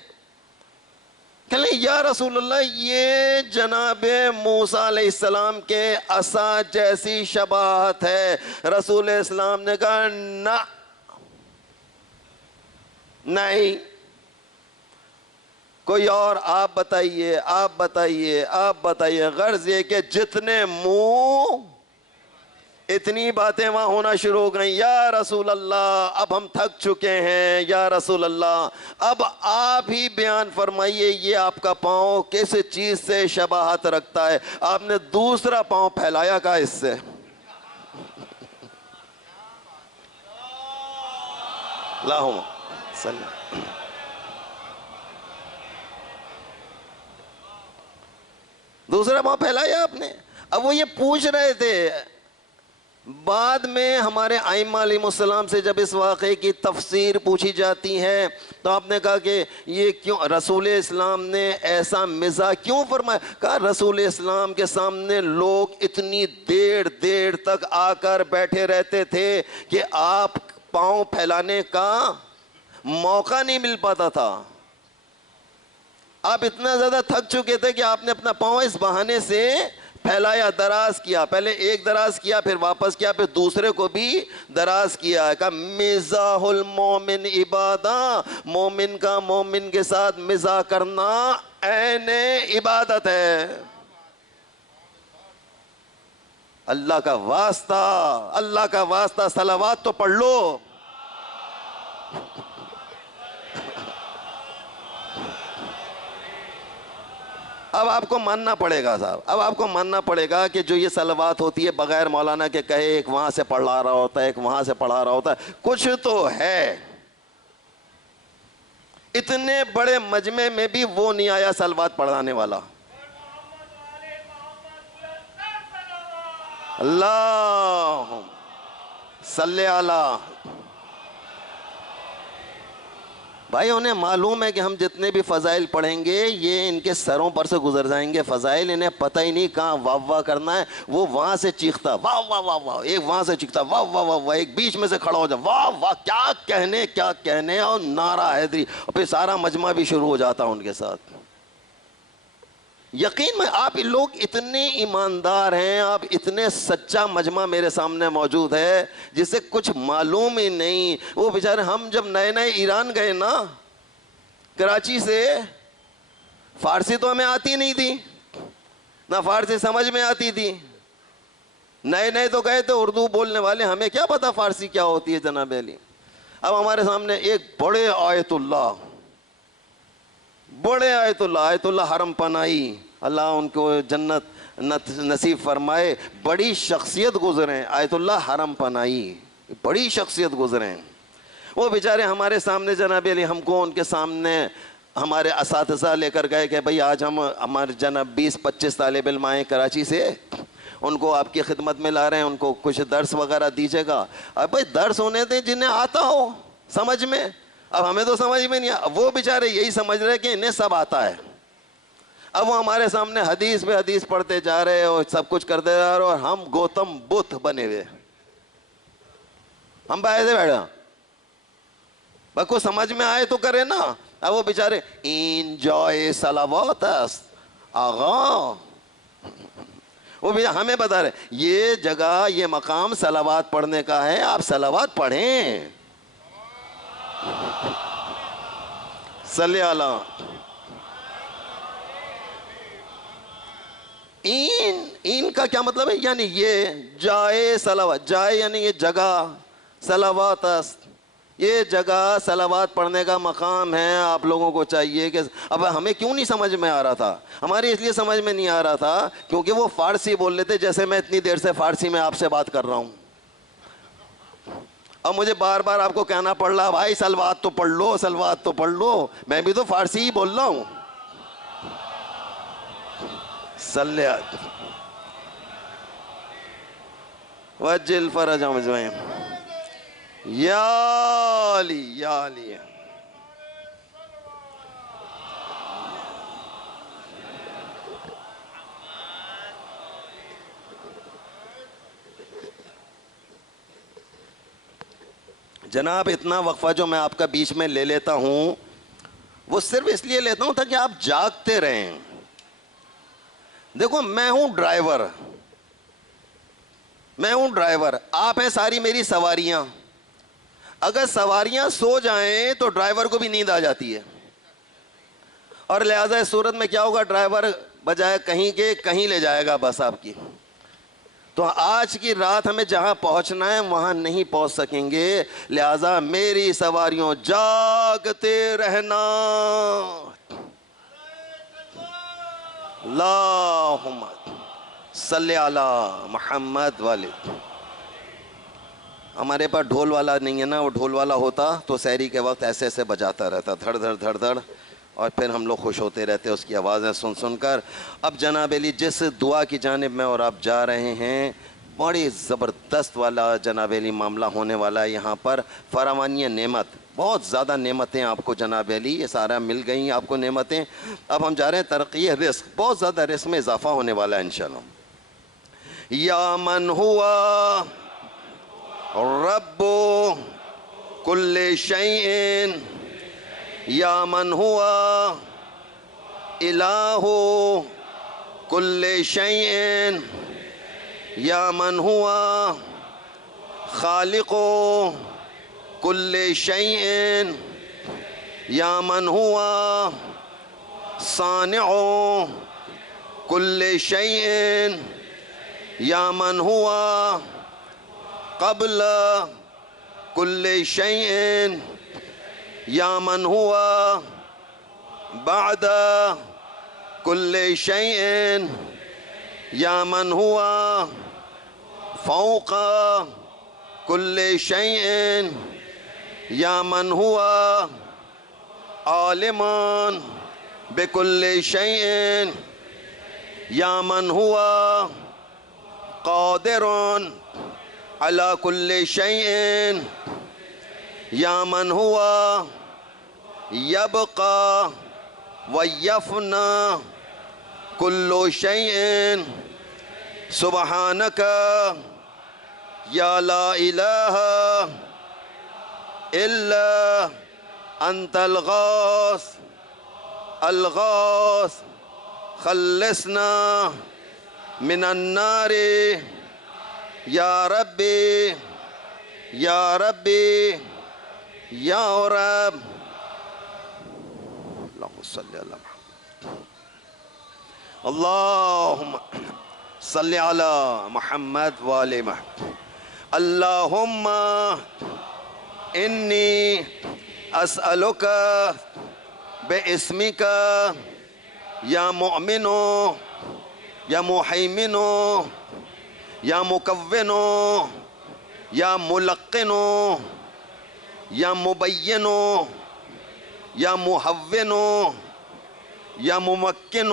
کہنے یا رسول اللہ یہ جناب موسیٰ علیہ السلام کے عصا جیسی شباہت ہے. رسول اسلام نے کہا نہیں, کوئی اور آپ بتائیے, آپ بتائیے, آپ بتائیے. غرض یہ کہ جتنے منہ اتنی باتیں وہاں ہونا شروع ہو گئیں. یا رسول اللہ اب ہم تھک چکے ہیں, یا رسول اللہ اب آپ ہی بیان فرمائیے یہ آپ کا پاؤں کس چیز سے شباہت رکھتا ہے. آپ نے دوسرا پاؤں پھیلایا کہا اس سے. اللہم صلی. دوسرا پاؤں پھیلایا آپ نے. اب وہ یہ پوچھ رہے تھے, بعد میں ہمارے ائمہ علیہ السلام سے جب اس واقعے کی تفسیر پوچھی جاتی ہے تو آپ نے کہا کہ یہ کیوں رسول اسلام نے ایسا مزاح کیوں فرمایا؟ کہا رسول اسلام کے سامنے لوگ اتنی دیر دیر تک آ کر بیٹھے رہتے تھے کہ آپ پاؤں پھیلانے کا موقع نہیں مل پاتا تھا. آپ اتنا زیادہ تھک چکے تھے کہ آپ نے اپنا پاؤں اس بہانے سے پھیلایا, دراز کیا. پہلے ایک دراز کیا, پھر واپس کیا, پھر دوسرے کو بھی دراز کیا. کہا مزاح المومن عبادہ, مومن کا مومن کے ساتھ مزاح کرنا عین عبادت ہے. اللہ کا واسطہ, اللہ کا واسطہ صلوات تو پڑھ لو. اب آپ کو ماننا پڑے گا صاحب, اب آپ کو ماننا پڑے گا کہ جو یہ صلوات ہوتی ہے بغیر مولانا کے کہے, ایک وہاں سے پڑھا رہا ہوتا ہے, ایک وہاں سے پڑھا رہا ہوتا ہے, کچھ تو ہے. اتنے بڑے مجمع میں بھی وہ نہیں آیا صلوات پڑھانے والا. اللہم صلی علی. بھائی انہیں معلوم ہے کہ ہم جتنے بھی فضائل پڑھیں گے یہ ان کے سروں پر سے گزر جائیں گے فضائل, انہیں پتہ ہی نہیں کہاں واہ واہ کرنا ہے. وہ وہاں سے چیختا واہ واہ واہ واہ, ایک وہاں سے چیختا واہ واہ واہ واہ, ایک بیچ میں سے کھڑا ہو جائے واہ واہ کیا کہنے کیا کہنے, اور نعرہ حیدری, اور پھر سارا مجمع بھی شروع ہو جاتا ان کے ساتھ. یقین میں آپ لوگ اتنے ایماندار ہیں, آپ اتنے سچا مجمع میرے سامنے موجود ہے جسے کچھ معلوم ہی نہیں. وہ بیچارے ہم جب نئے نئے ایران گئے نا کراچی سے, فارسی تو ہمیں آتی نہیں تھی, نہ فارسی سمجھ میں آتی تھی. نئے نئے تو گئے تھے اردو بولنے والے, ہمیں کیا پتا فارسی کیا ہوتی ہے جناب علی. اب ہمارے سامنے ایک بڑے آیت اللہ, بڑے آیت اللہ حرم پناہی, اللہ ان کو جنت نصیب فرمائے, بڑی شخصیت گزرے. آیت اللہ حرم پناہی بڑی شخصیت گزرے. وہ بیچارے ہمارے سامنے جناب علی, ہم کو ان کے سامنے ہمارے اساتذہ لے کر گئے کہ بھئی آج ہم ہمارے جناب 20-25 طالب علم آئے کراچی سے, ان کو آپ کی خدمت میں لا رہے ہیں, ان کو کچھ درس وغیرہ دیجیے گا. اب بھئی درس ہونے دیں جنہیں آتا ہو سمجھ میں, اب ہمیں تو سمجھ میں نہیں. وہ بیچارے یہی سمجھ رہے کہ انہیں سب آتا ہے. اب وہ ہمارے سامنے حدیث پہ حدیث پڑھتے جا رہے اور سب کچھ کرتے جا رہے اور ہم گوتم بدھ بنے ہوئے. ہم ایسے بیٹھا بس کو سمجھ میں آئے تو کرے نا. اب وہ بیچارے انجوائے صلوات آغا، وہ بھی ہمیں بتا رہے یہ جگہ یہ مقام صلوات پڑھنے کا ہے، آپ صلوات پڑھیں. صلی اللہ. این کا کیا مطلب ہے؟ یعنی یہ جائے صلوات، جائے یعنی یہ جگہ، صلوات یہ جگہ صلوات پڑھنے کا مقام ہے. آپ لوگوں کو چاہیے کہ اب ہمیں کیوں نہیں سمجھ میں آ رہا تھا؟ ہماری اس لیے سمجھ میں نہیں آ رہا تھا کیونکہ وہ فارسی بول رہے تھے جیسے میں اتنی دیر سے فارسی میں آپ سے بات کر رہا ہوں. اب مجھے بار بار آپ کو کہنا پڑ رہا بھائی صلوات تو پڑھ لو، صلوات تو پڑھ لو. میں بھی تو فارسی ہی بول رہا ہوں. صلی وجل فرج مجمعین یا علی یا علی. جناب اتنا وقفہ جو میں آپ کا بیچ میں لے لیتا ہوں وہ صرف اس لیے لیتا ہوں تاکہ آپ جاگتے رہیں. دیکھو میں ہوں ڈرائیور، آپ ہیں ساری میری سواریاں. اگر سواریاں سو جائیں تو ڈرائیور کو بھی نیند آ جاتی ہے، اور لہٰذا اس صورت میں کیا ہوگا، ڈرائیور بجائے کہیں کے کہیں لے جائے گا بس آپ کی. تو آج کی رات ہمیں جہاں پہنچنا ہے وہاں نہیں پہنچ سکیں گے، لہٰذا میری سواریوں جاگتے رہنا. اللہم صلی علی محمد والد. ہمارے پاس ڈھول والا نہیں ہے نا، وہ ڈھول والا ہوتا تو سحری کے وقت ایسے ایسے بجاتا رہتا، دھڑ دھڑ دھڑ دھڑ، اور پھر ہم لوگ خوش ہوتے رہتے اس کی آوازیں سن سن کر. اب جناب علی جس دعا کی جانب میں اور آپ جا رہے ہیں بڑی زبردست والا جناب علی معاملہ ہونے والا ہے یہاں پر. فراوانی نعمت، بہت زیادہ نعمتیں آپ کو جناب علی یہ سارا مل گئی آپ کو نعمتیں. اب ہم جا رہے ہیں ترقی رزق، بہت زیادہ رزق میں اضافہ ہونے والا ہے انشاءاللہ. یا من ہوا رب کل شیء یا من ہوا الہ کل شیء یا من ہوا خالق کل شیء یا من ہوا صانع کل شیء یا من ہوا قبل کل شیء یا من ہوا بعد کل شیء یا من ہوا فوق کل شیء یا من ہوا عالما بکل شیء یا من ہوا قادر علی کل شیء یا من ہوا یبقى ویفنى کل شیء سبحانک یا لا الہ الا انت الغوث الغوث خلصنا من النار یا ربی یا ربی یا رب. اللہم صلی علی محمد اللہم صلی علی محمد وآل محمد. اللہم انی اسألک باسمک یا مؤمن یا محیمن یا مکون یا ملقن یا مبین یا محون یا ممکن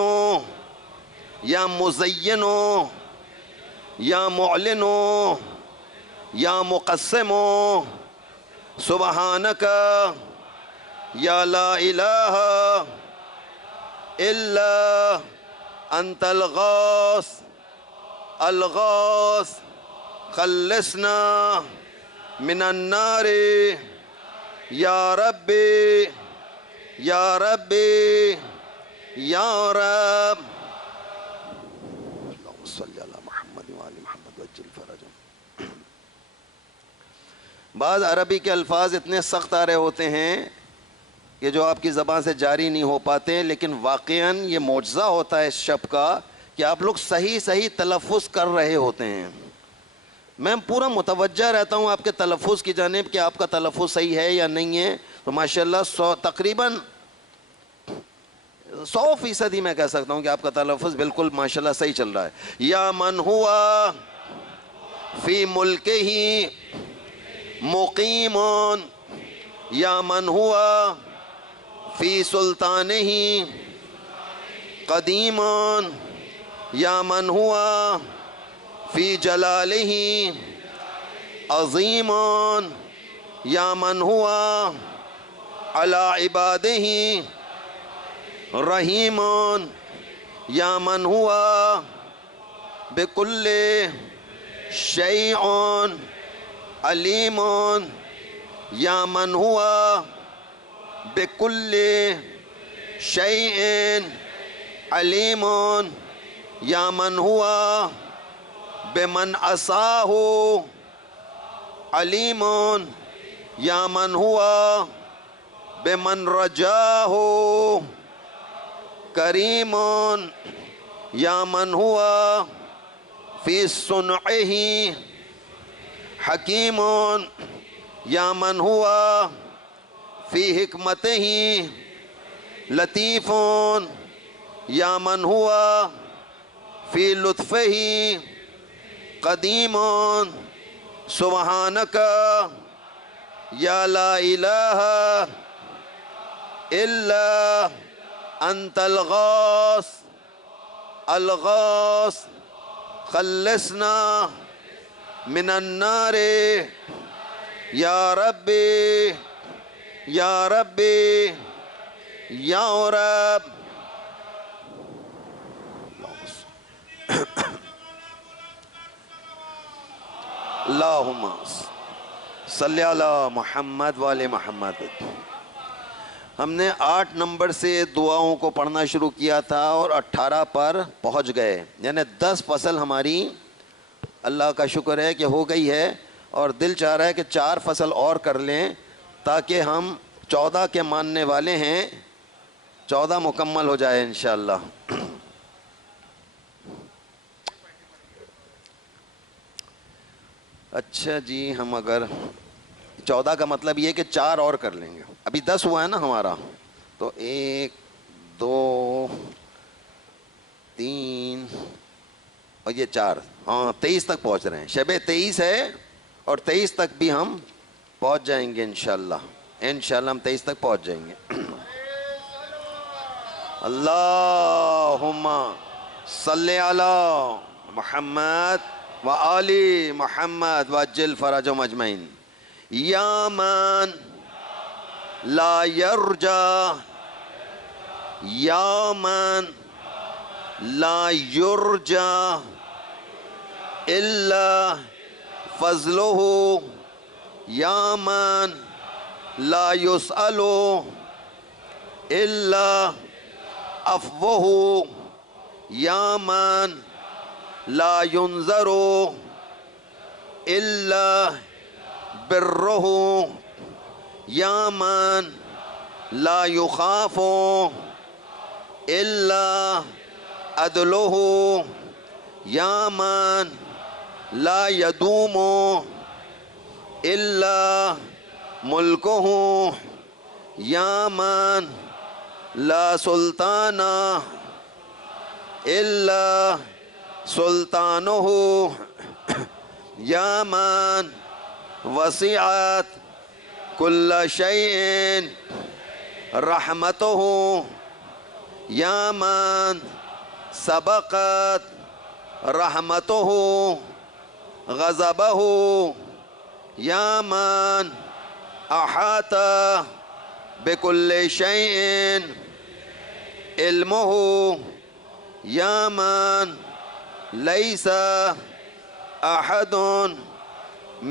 یا مزین یا معلن یا مقسم سبحانک یا لا الہ إلا أنت الغوث الغوث خلصنا من النار يا ربي يا ربي يا رب اللهم صل على محمد وآل محمد وعجل فرجهم. بعض عربی کے الفاظ اتنے سخت آ رہے ہوتے ہیں کہ جو آپ کی زبان سے جاری نہیں ہو پاتے، لیکن واقعاً یہ معجزہ ہوتا ہے اس شب کا کہ آپ لوگ صحیح صحیح تلفظ کر رہے ہوتے ہیں. میں پورا متوجہ رہتا ہوں آپ کے تلفظ کی جانب کہ آپ کا تلفظ صحیح ہے یا نہیں ہے. تو ماشاءاللہ تقریباً 100% ہی میں کہہ سکتا ہوں کہ آپ کا تلفظ بالکل ماشاءاللہ صحیح چل رہا ہے. یا من ہوا فی ملکہ مقیم یا من ہوا فی سلطانہ قدیم یا من ہوا فی جلالہ عظیم یا من ہوا علی عبادہ رحیم یا من ہوا بکل شیء علیم یا من ہوا بکل شیء علیم یا من ہوا بمن عصاہ علیم یا من ہوا بمن رجاہ کریم یا من ہوا فی صنعہ حکیم یا من ہوا فی حکمتہ لطیف یا من ہوا فی لطفہ قدیم سبحانک یا لا الہ الا انت الغوث الغوث خلصنا من النار یا ربی یا ربی یا رب. اللہم صلی علی محمد وآل محمد. ہم نے 8 نمبر سے دعاؤں کو پڑھنا شروع کیا تھا اور 18 پر پہنچ گئے، یعنی 10 فصل ہماری اللہ کا شکر ہے کہ ہو گئی ہے، اور دل چاہ رہا ہے کہ 4 فصل اور کر لیں تاکہ ہم 14 کے ماننے والے ہیں، 14 مکمل ہو جائے انشاءاللہ. اچھا جی، ہم اگر 14 کا مطلب یہ کہ 4 اور کر لیں گے. ابھی 10 ہوا ہے نا ہمارا، تو 1 2 3 اور یہ 4، ہاں 23 تک پہنچ رہے ہیں. شب 23 ہے اور 23 تک بھی ہم پہنچ جائیں گے انشاءاللہ. انشاءاللہ ہم 23 تک پہنچ جائیں گے. اللہم صلی علی محمد وآل محمد وعجل فرجهم اجمعین. یا من لا یرجا یا من لا یرجا الا فضلہ یا من لا یسأل الا عفوہ یا من لا ينظر الا برہ یا من لا يخاف الا عدلہ یا من لا يدوم الا ملکہ یا من لا سلطان الا سلطانہ یا من وسعت کل شیء رحمتہ یا من سبقت رحمتہ غضبہ یا من احاط بکل شیء علمه یا من لیس احد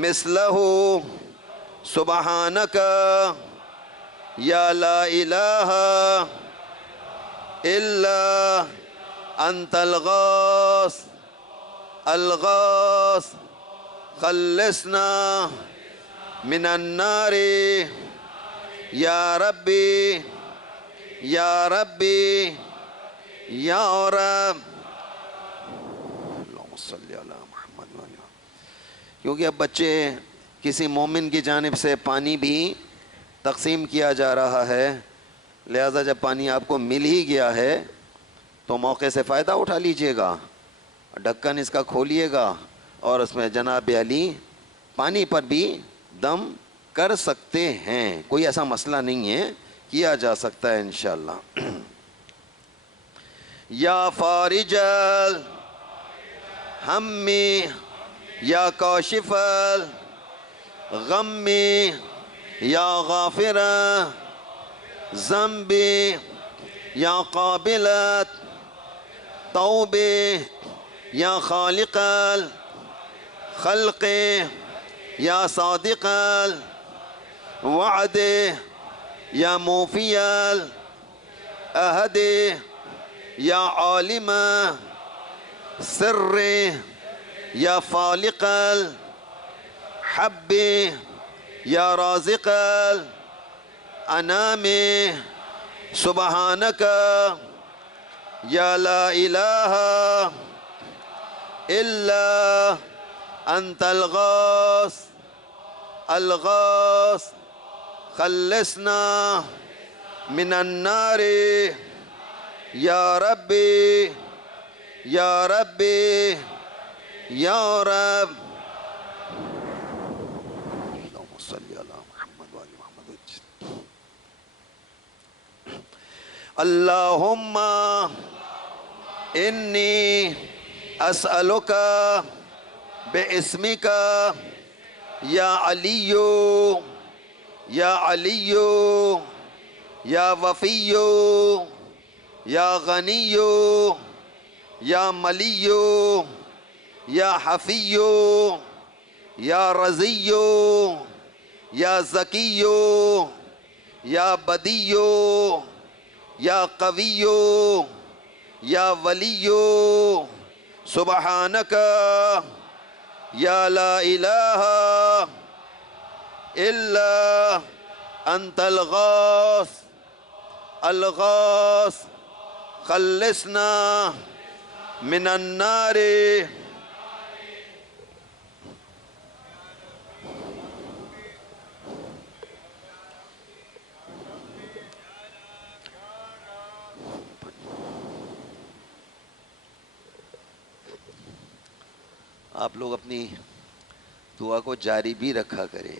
مثلہ سبحانک یا لا الہ الا انت الغوث الغوث خلصنا من النار یا ربی یا ربی یا رب اللہم صلی علی محمد وعلی محمد۔ کیونکہ اب بچے کسی مومن کی جانب سے پانی بھی تقسیم کیا جا رہا ہے، لہذا جب پانی آپ کو مل ہی گیا ہے تو موقع سے فائدہ اٹھا لیجئے گا، ڈھکن اس کا کھولیے گا اور اس میں جناب علی پانی پر بھی دم کر سکتے ہیں، کوئی ایسا مسئلہ نہیں ہے، کیا جا سکتا ہے انشاءاللہ۔ یا فارج الہم یا کاشف الغم یا غافر ذنب یا قابلت توب یا خالق الخلق یا صادق الوعد یا موفی العہد یا عالم سر یا فالق الحب یا رازق الانام سبحانک یا لا الہ الا انت الغوث الغوث خلصنا من النار یا ربی یا ربی یا رب اللہم صلی علی محمد وعلی محمد۔ اللہم انی اسألک باسمک یا علی یا علی یا وفی یا غنی یا ملی یا حفی یا رضی یا ذکی یا بدی یا قوی یا ولی سبحانک یا لا الہ الا انت الغوث الغوث خلصنا من النار۔ آپ لوگ اپنی دعا کو جاری بھی رکھا کریں۔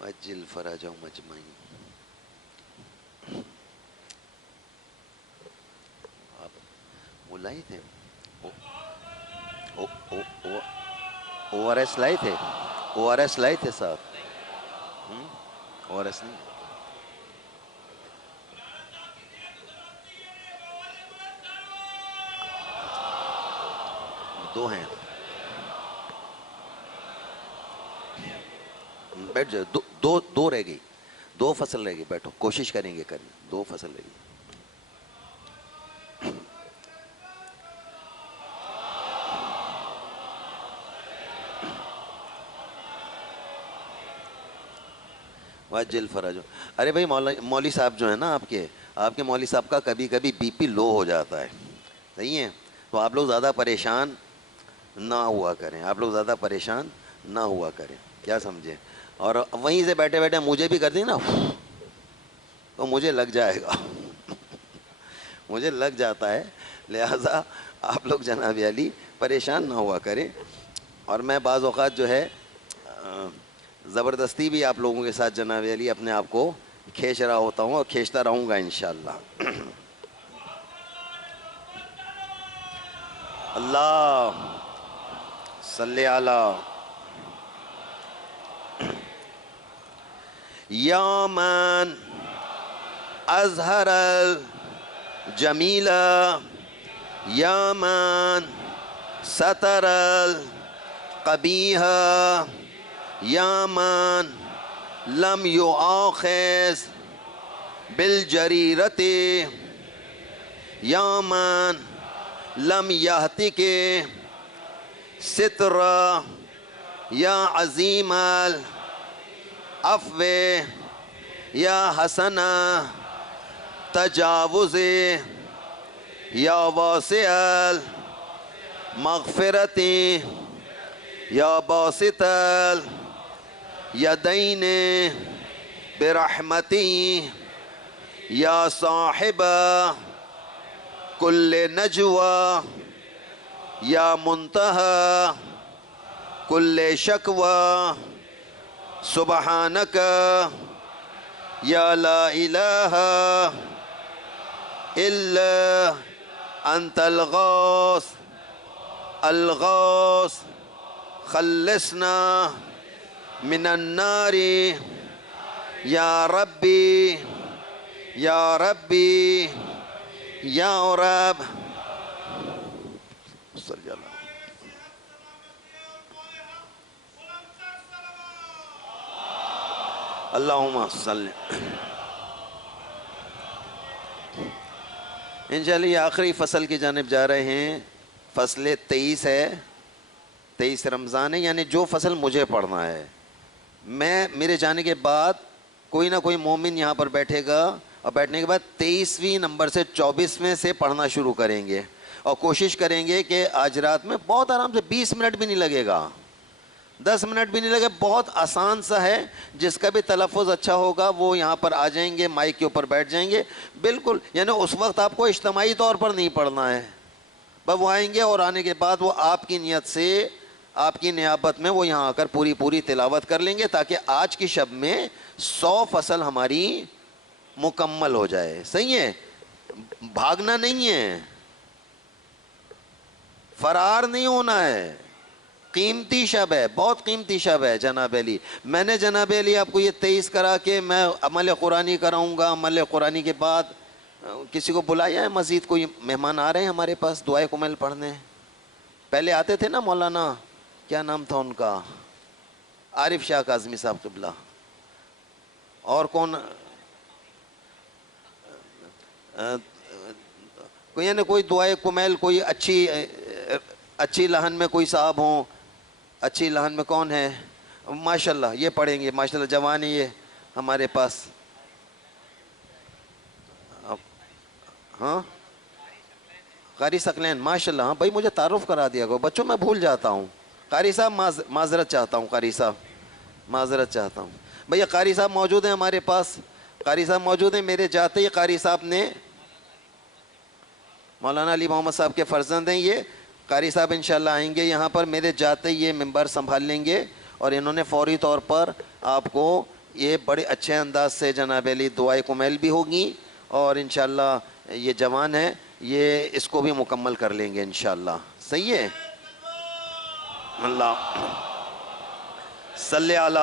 وَعَجِّلْ فَرَجَهُمْ أَجْمَعِينَ۔ آپ وہ لائے تھے او آر ایس لائے تھے، او آر ایس لائے تھے صاحب، او آر ایس نہیں، دو ہیں، بیٹھ جاؤ، دو رہ گئی، دو فصل رہ گئی، بیٹھو کوشش کریں گے کریں، دو فصل رہ گئی۔ واجل فراجو، ارے بھائی مولوی صاحب جو ہے نا آپ کے مولوی صاحب کا کبھی کبھی بی پی لو ہو جاتا ہے، صحیح ہے، تو آپ لوگ زیادہ پریشان نہ ہوا کریں، آپ لوگ زیادہ پریشان نہ ہوا کریں، کیا سمجھے، اور وہیں سے بیٹھے بیٹھے مجھے بھی کر دیں نا تو مجھے لگ جائے گا مجھے لگ جاتا ہے، لہٰذا آپ لوگ جناب علی پریشان نہ ہوا کریں، اور میں بعض اوقات جو ہے زبردستی بھی آپ لوگوں کے ساتھ جناب علی اپنے آپ کو کھینچ رہا ہوتا ہوں اور کھینچتا رہوں گا انشاءاللہ۔ اللہ صلی علی یا من اظہر الجمیل یا من ستر القبیح یا من لم یؤاخذ بالجریرۃ یا من لم یہتک ستر یا عظیم العفو یا حسن تجاوز یا واسع المغفرت یا باسط الیدین برحمتی یا صاحب کل نجوى یا منتہى کل شکوى سبحانک یا لا الہ الا انت الغوث الغوث خلصنا من النار یا ربی یا ربی یا رب صلی اللہ اللہم صلی انشاءاللہ یہ آخری فصل کی جانب جا رہے ہیں. فصل 23 ہے, 23 رمضان ہے, یعنی جو فصل مجھے پڑھنا ہے. میرے جانے کے بعد کوئی نہ کوئی مومن یہاں پر بیٹھے گا اور بیٹھنے کے بعد 23ویں نمبر سے 24ویں سے پڑھنا شروع کریں گے اور کوشش کریں گے کہ آج رات میں بہت آرام سے 20 منٹ بھی نہیں لگے گا, 10 منٹ بھی نہیں لگے, بہت آسان سا ہے. جس کا بھی تلفظ اچھا ہوگا وہ یہاں پر آ جائیں گے, مائک کے اوپر بیٹھ جائیں گے. بالکل یعنی اس وقت آپ کو اجتماعی طور پر نہیں پڑھنا ہے, بس وہ آئیں گے اور آنے کے بعد وہ آپ کی نیت سے, آپ کی نیابت میں وہ یہاں آ کر پوری تلاوت کر لیں گے تاکہ آج کی شب میں 100 فصل ہماری مکمل ہو جائے. صحیح ہے, بھاگنا نہیں ہے, فرار نہیں ہونا ہے. قیمتی شب ہے, بہت قیمتی شب ہے جناب علی. میں نے جناب علی آپ کو یہ 23 کرا کے میں عمل قرآنی کراؤں گا. عمل قرآنی کے بعد کسی کو بلایا ہے؟ مزید کوئی مہمان آ رہے ہیں ہمارے پاس دعائے کمل پڑھنے؟ پہلے آتے تھے نا مولانا, کیا نام تھا ان کا, عارف شاہ کاظمی صاحب قبلہ. اور کون, کوئی دعائے کمیل, کوئی اچھی لہن میں کوئی صاحب ہوں, اچھی لہن میں کون ہے؟ ماشاءاللہ یہ پڑھیں گے, ماشاءاللہ جوان ہے یہ ہمارے پاس. ہاں قاری ثقلین, ماشاءاللہ. ہاں بھائی مجھے تعارف کرا دیا گو بچوں, میں بھول جاتا ہوں. قاری صاحب معذرت چاہتا ہوں, قاری صاحب معذرت چاہتا ہوں. بھیا قاری صاحب موجود ہیں ہمارے پاس, قاری صاحب موجود ہیں. میرے جاتے ہی قاری صاحب نے, مولانا علی محمد صاحب کے فرزند ہیں یہ, قاری صاحب انشاءاللہ آئیں گے یہاں پر. میرے جاتے ہی یہ ممبر سنبھال لیں گے اور انہوں نے فوری طور پر آپ کو یہ بڑے اچھے انداز سے جناب علی دعائے کمیل بھی ہوگی اور انشاءاللہ یہ جوان ہے, یہ اس کو بھی مکمل کر لیں گے انشاءاللہ. صحیح ہے. اللہ صلی علی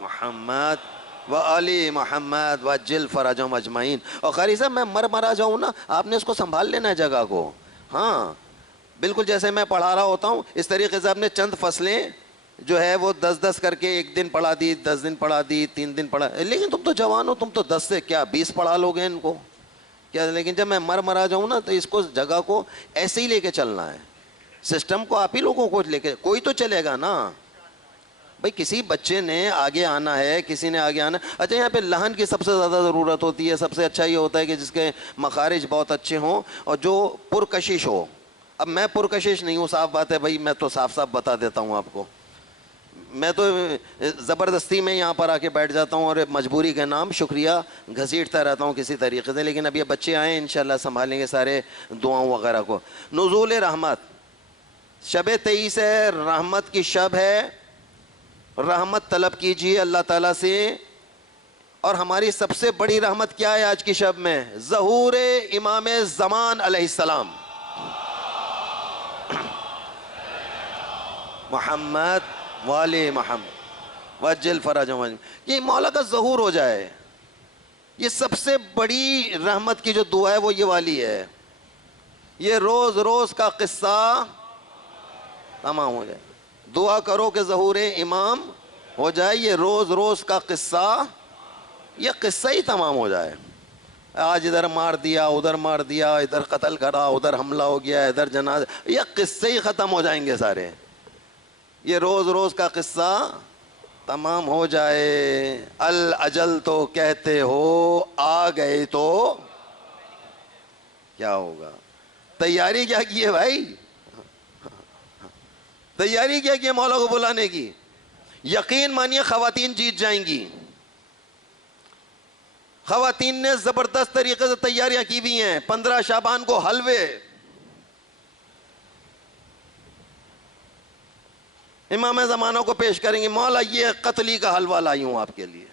محمد و آل محمد وجل فرجہم اجمعین. اور قاری صاحب میں مرا جاؤں نا, آپ نے اس کو سنبھال لینا ہے جگہ کو. ہاں بالکل جیسے میں پڑھا رہا ہوتا ہوں اس طریقے سے آپ نے چند فصلیں جو ہے وہ 10 کر کے 1 دن پڑھا دی, 10 دن پڑھا دی, 3 دن پڑھا. لیکن تم تو جوان ہو, تم تو 10 سے کیا 20 پڑھا لو گے ان کو کیا. لیکن جب میں مرا جاؤں نا تو اس کو جگہ کو ایسے ہی لے کے چلنا ہے, سسٹم کو آپ ہی لوگوں کو لے کے, کوئی تو چلے گا نا بھائی. کسی بچے نے آگے آنا ہے, کسی نے آگے آنا. اچھا یہاں پہ لہن کی سب سے زیادہ ضرورت ہوتی ہے. سب سے اچھا یہ ہوتا ہے کہ جس کے مخارج بہت اچھے ہوں اور جو پرکشش ہو. اب میں پرکشش نہیں ہوں, صاف بات ہے بھائی, میں تو صاف بتا دیتا ہوں آپ کو. میں تو زبردستی میں یہاں پر آ کے بیٹھ جاتا ہوں اور مجبوری کے نام شکریہ گھسیٹتا رہتا ہوں کسی طریقے سے. لیکن اب یہ بچے آئیں انشاءاللہ سنبھالیں گے سارے دعاؤں وغیرہ کو. نزول رحمت, شب 23 ہے, رحمت کی شب ہے. رحمت طلب کیجیے اللہ تعالیٰ سے. اور ہماری سب سے بڑی رحمت کیا ہے آج کی شب میں؟ ظہور امام زمان علیہ السلام. محمد والے محمد وجل فرجهم، یہ مولا کا ظہور ہو جائے. یہ سب سے بڑی رحمت کی جو دعا ہے وہ یہ والی ہے، یہ روز روز کا قصہ تمام ہو جائے. دعا کرو کہ ظہور امام ہو جائے، یہ روز روز کا قصہ، یہ قصہ ہی تمام ہو جائے. آج ادھر مار دیا، ادھر مار دیا، ادھر قتل کرا، ادھر حملہ ہو گیا، ادھر جنازہ، یہ قصے ہی ختم ہو جائیں گے سارے. یہ روز روز کا قصہ تمام ہو جائے. الاجل تو کہتے ہو، آ گئے تو کیا ہوگا. تیاری کیا کی ہے بھائی، تیاری کیا کی ہے مولا کو بلانے کی. یقین مانیے خواتین جیت جائیں گی. خواتین نے زبردست طریقے سے تیاریاں کی بھی ہیں. 15 شعبان کو حلوے امام زمانہ کو پیش کریں گے. مولا یہ قتلی کا حلوہ لائی ہوں آپ کے لیے،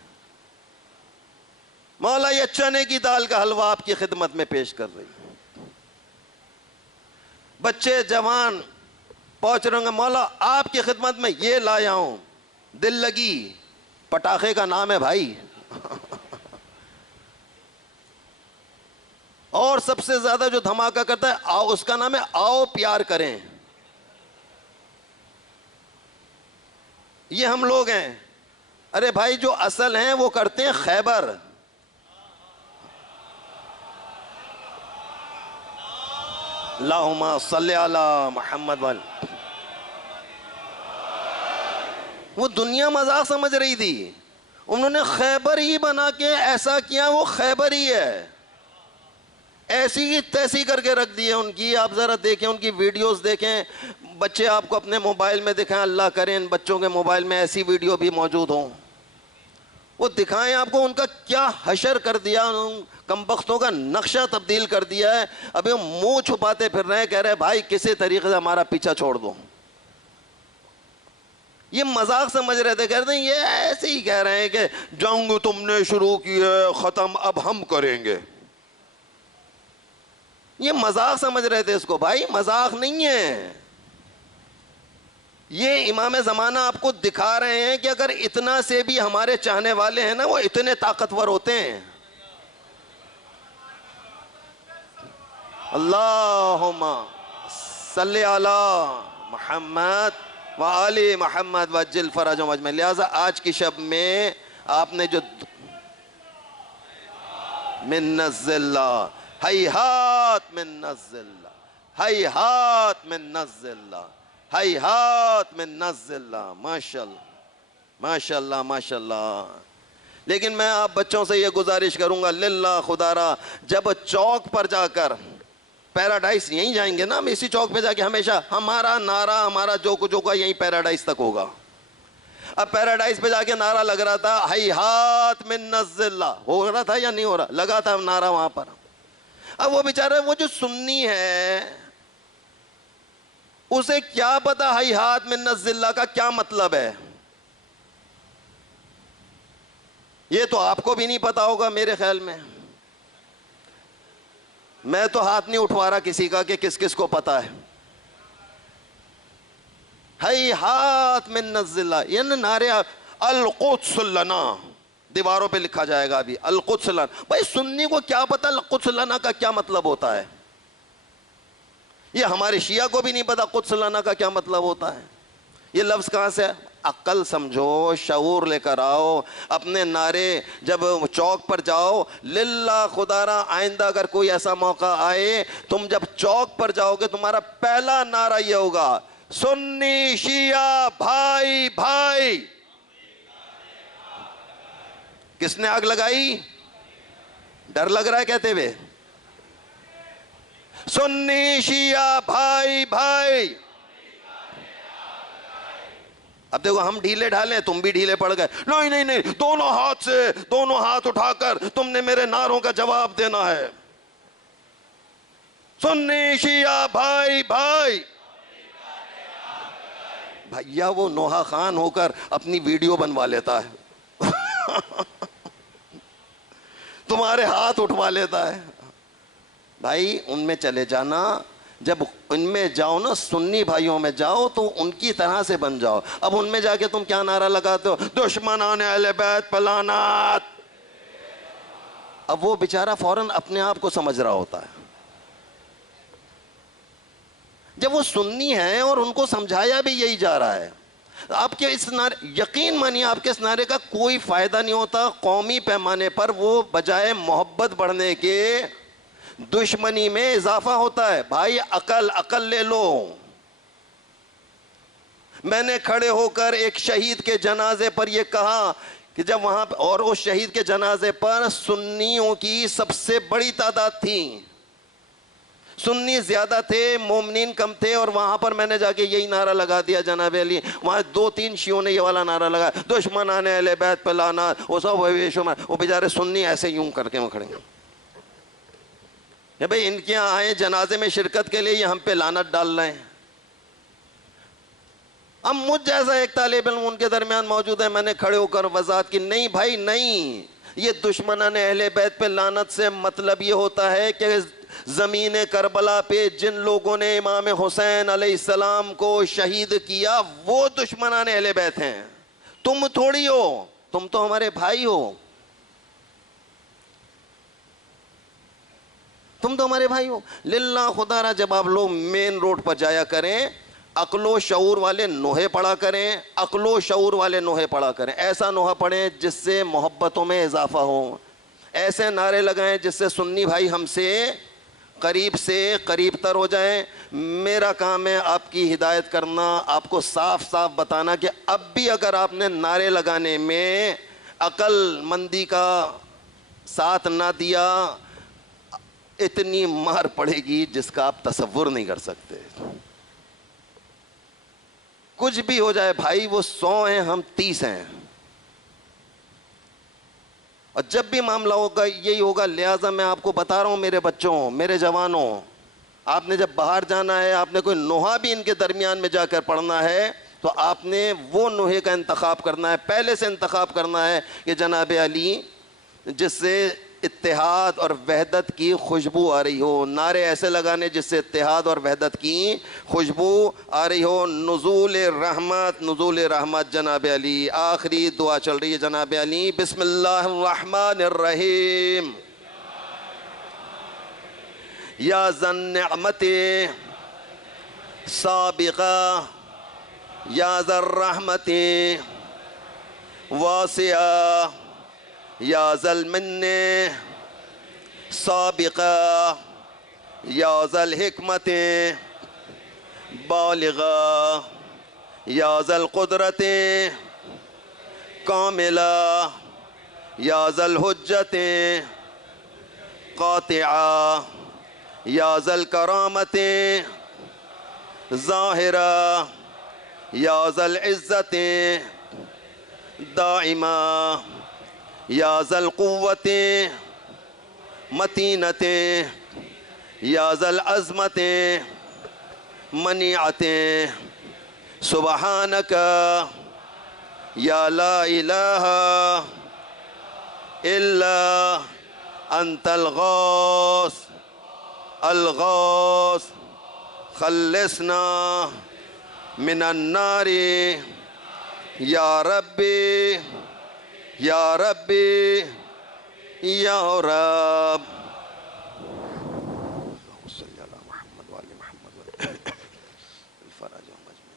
مولا یہ چنے کی دال کا حلوہ آپ کی خدمت میں پیش کر رہی ہوں. بچے جوان پہنچ رہے ہوں گے، مولا آپ کی خدمت میں یہ لایا ہوں. دل لگی پٹاخے کا نام ہے بھائی. اور سب سے زیادہ جو دھماکہ کرتا ہے آؤ، اس کا نام ہے آؤ پیار کریں. یہ ہم لوگ ہیں. ارے بھائی جو اصل ہیں وہ کرتے ہیں خیبر. اللہم صلی علی محمد وال. وہ دنیا مذاق سمجھ رہی تھی، انہوں نے خیبر ہی بنا کے ایسا کیا، وہ خیبر ہی ہے. ایسی ہی تیسی کر کے رکھ دی ہے ان کی. آپ ذرا دیکھیں ان کی ویڈیوز دیکھیں. بچے آپ کو اپنے موبائل میں دکھائیں، اللہ کریں ان بچوں کے موبائل میں ایسی ویڈیو بھی موجود ہوں. وہ دکھائیں آپ کو ان کا کیا حشر کر دیا، ان کمبختوں کا نقشہ تبدیل کر دیا ہے. ابھی ہم منہ چھپاتے پھر رہے ہیں، کہہ رہے بھائی کسی طریقے سے ہمارا پیچھا چھوڑ دو. یہ مذاق سمجھ رہے تھے، کہتے ہیں یہ ایسے ہی کہہ رہے ہیں کہ جنگ تم نے شروع کی ہے، ختم اب ہم کریں گے. یہ مذاق سمجھ رہے تھے اس کو. بھائی مذاق نہیں ہے. یہ امام زمانہ آپ کو دکھا رہے ہیں کہ اگر اتنا سے بھی ہمارے چاہنے والے ہیں نا، وہ اتنے طاقتور ہوتے ہیں. اللہم صلی علی محمد وآل محمد وجل فرجهم اجمعین. لہذا آج کی شب میں آپ نے جو من نزل ہیہات من نزل ہیہات من نزل ہیہات من نزل. ماشاءاللہ ماشاءاللہ ماشاءاللہ. لیکن میں آپ بچوں سے یہ گزارش کروں گا، للہ خدا را، جب چوک پر جا کر پیراڈائز یہیں جائیں گے نا، ہم اسی چوک پہ جا کے ہمیشہ ہمارا نعرہ، ہمارا جو کچھ ہوگا یہیں پیراڈائز تک ہوگا. اب پیراڈائز پہ جا کے نعرہ لگ رہا تھا ہیہات من نزل، ہو رہا تھا یا نہیں ہو رہا؟ لگا تھا نعرہ وہاں پر. اب وہ بیچارہ وہ جو سنی ہے اسے کیا پتا ہیہات من نزل کا کیا مطلب ہے. یہ تو آپ کو بھی نہیں پتا ہوگا میرے خیال میں. میں تو ہاتھ نہیں اٹھوا رہا کسی کا کہ کس کس کو پتا ہے. ہیہات من نزل، یہ نعرے القدس لنا دیواروں پہ لکھا جائے گا ابھی، القدس لنا. بھائی سنی کو کیا پتا القدس لنا کا کیا مطلب ہوتا ہے؟ یہ ہمارے شیعہ کو بھی نہیں پتا قدس لنا کا کیا مطلب ہوتا ہے. یہ لفظ کہاں سے؟ عقل سمجھو، شعور لے کر آؤ. اپنے نعرے جب چوک پر جاؤ، للہ خدا را، آئندہ اگر کوئی ایسا موقع آئے، تم جب چوک پر جاؤ گے تمہارا پہلا نعرہ یہ ہوگا، سنی شیعہ بھائی بھائی. کس نے آگ لگائی؟ ڈر لگ رہا ہے کہتے ہوئے؟ سنی شیعہ بھائی بھائی. اب دیکھو ہم ڈھیلے ڈھالے، تم بھی ڈھیلے پڑ گئے. نہیں نہیں نہیں، دونوں ہاتھ سے، دونوں ہاتھ اٹھا کر تم نے میرے نعروں کا جواب دینا ہے. سنی شیعہ بھائی بھائی. بھیا وہ نوحہ خان ہو کر اپنی ویڈیو بنوا لیتا ہے تمہارے ہاتھ اٹھوا لیتا ہے. بھائی ان میں چلے جانا. جب ان میں جاؤ نا، سنی بھائیوں میں جاؤ تو ان کی طرح سے بن جاؤ. اب ان میں جا کے تم کیا نعرہ لگاتے ہو؟ دشمنان اہل بیت پہ لعنت. اب وہ بیچارہ فوراً اپنے آپ کو سمجھ رہا ہوتا ہے. جب وہ سنی ہیں اور ان کو سمجھایا بھی یہی جا رہا ہے. آپ کے اس نعرے، یقین مانیے آپ کے اس نعرے کا کوئی فائدہ نہیں ہوتا. قومی پیمانے پر وہ بجائے محبت بڑھنے کے دشمنی میں اضافہ ہوتا ہے. بھائی عقل لے لو. میں نے کھڑے ہو کر ایک شہید کے جنازے پر یہ کہا کہ جب وہاں، اور اس شہید کے جنازے پر سنیوں کی سب سے بڑی تعداد تھی، سنی زیادہ تھے، مومنین کم تھے، اور وہاں پر میں نے جا کے یہی نعرہ لگا دیا جناب علی. وہاں 2-3 شیعوں نے یہ والا نعرہ لگایا، دشمنان اہل بیت پہ لعنت. وہ سب وہ بیچارے سنی ایسے یوں کر کے کھڑے ہیں کہ بھئی ان کے یہاں آئے جنازے میں شرکت کے لیے، یہ ہم پہ لعنت ڈال رہے ہیں. اب مجھ جیسا ایک طالب علم ان کے درمیان موجود ہے، میں نے کھڑے ہو کر وضاحت کی، نہیں بھائی نہیں، یہ دشمنان اہل بیت پہ لعنت سے مطلب یہ ہوتا ہے کہ زمین کربلا پہ جن لوگوں نے امام حسین علیہ السلام کو شہید کیا وہ دشمنان اہل بیت ہیں. تم تھوڑی ہو، تم تو ہمارے بھائی ہو. تم تو ہمارے بھائی ہو. للہ خدا را جب آپ لوگ مین روڈ پر جایا کریں، عقل و شعور والے نوحے پڑھا کریں، عقل و شعور والے نوحے پڑھا کریں. ایسا نوحہ پڑھیں جس سے محبتوں میں اضافہ ہو. ایسے نعرے لگائیں جس سے سنی بھائی ہم سے قریب تر ہو جائیں. میرا کام ہے آپ کی ہدایت کرنا، آپ کو صاف صاف بتانا کہ اب بھی اگر آپ نے نعرے لگانے میں عقل مندی کا ساتھ نہ دیا، اتنی مار پڑے گی جس کا آپ تصور نہیں کر سکتے. کچھ بھی ہو جائے بھائی، وہ 100 ہیں، ہم 30 ہیں. اور جب بھی معاملہ ہوگا یہی ہوگا. لہٰذا میں آپ کو بتا رہا ہوں میرے بچوں، میرے جوانوں، آپ نے جب باہر جانا ہے، آپ نے کوئی نوحہ بھی ان کے درمیان میں جا کر پڑھنا ہے، تو آپ نے وہ نوحے کا انتخاب کرنا ہے، پہلے سے انتخاب کرنا ہے کہ جناب علی جس سے اتحاد اور وحدت کی خوشبو آ رہی ہو. نعرے ایسے لگانے جس سے اتحاد اور وحدت کی خوشبو آ رہی ہو. نزول رحمت جناب علی. آخری دعا چل رہی ہے جناب علی. بسم اللہ الرحمن الرحیم. یا ذا النعمت سابقہ، یا ذا الرحمت واسعہ، یا ذا المن سابقہ، یا ذا الحکمت بالغہ، یا ذا القدرت کاملہ، یا ذا الحجت قاطعہ، یا ذا الکرامت ظاہرہ، یا ذا العزت دائمہ، یا ذا القوت متینت، یا ذا العظمت منیعت. سبحانک یا لا الہ الا انت الغوث خلصنا من النار یا ربی یا ربی یا رب. صلی اللہ محمد وآل محمد الفرج مجمع.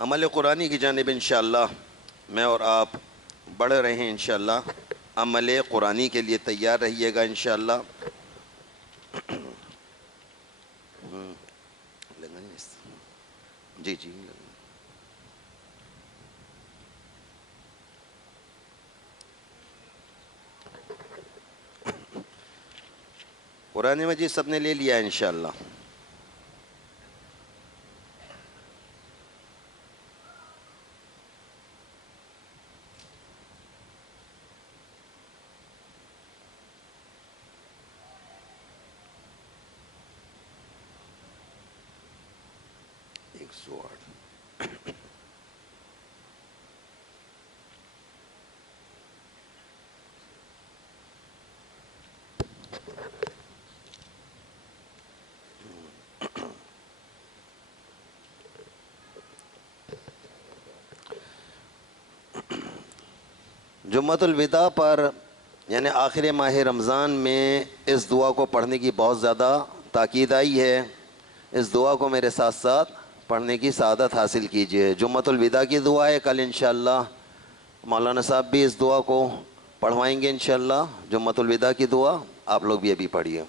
عمل قرآنی کی جانب انشاءاللہ میں اور آپ بڑھ رہے ہیں. انشاءاللہ عمل قرآنی کے لیے تیار رہیے گا انشاءاللہ. جی جی. قرآن مجید سب نے لے لیا انشاءاللہ. جمعۃ الوداع پر یعنی آخر ماہ رمضان میں اس دعا کو پڑھنے کی بہت زیادہ تاکید آئی ہے. اس دعا کو میرے ساتھ ساتھ پڑھنے کی سعادت حاصل کیجیے. جمعۃ الوداع کی دعا ہے. کل انشاءاللہ مولانا صاحب بھی اس دعا کو پڑھوائیں گے انشاءاللہ. جمعۃ الوداع کی دعا آپ لوگ بھی ابھی پڑھیے.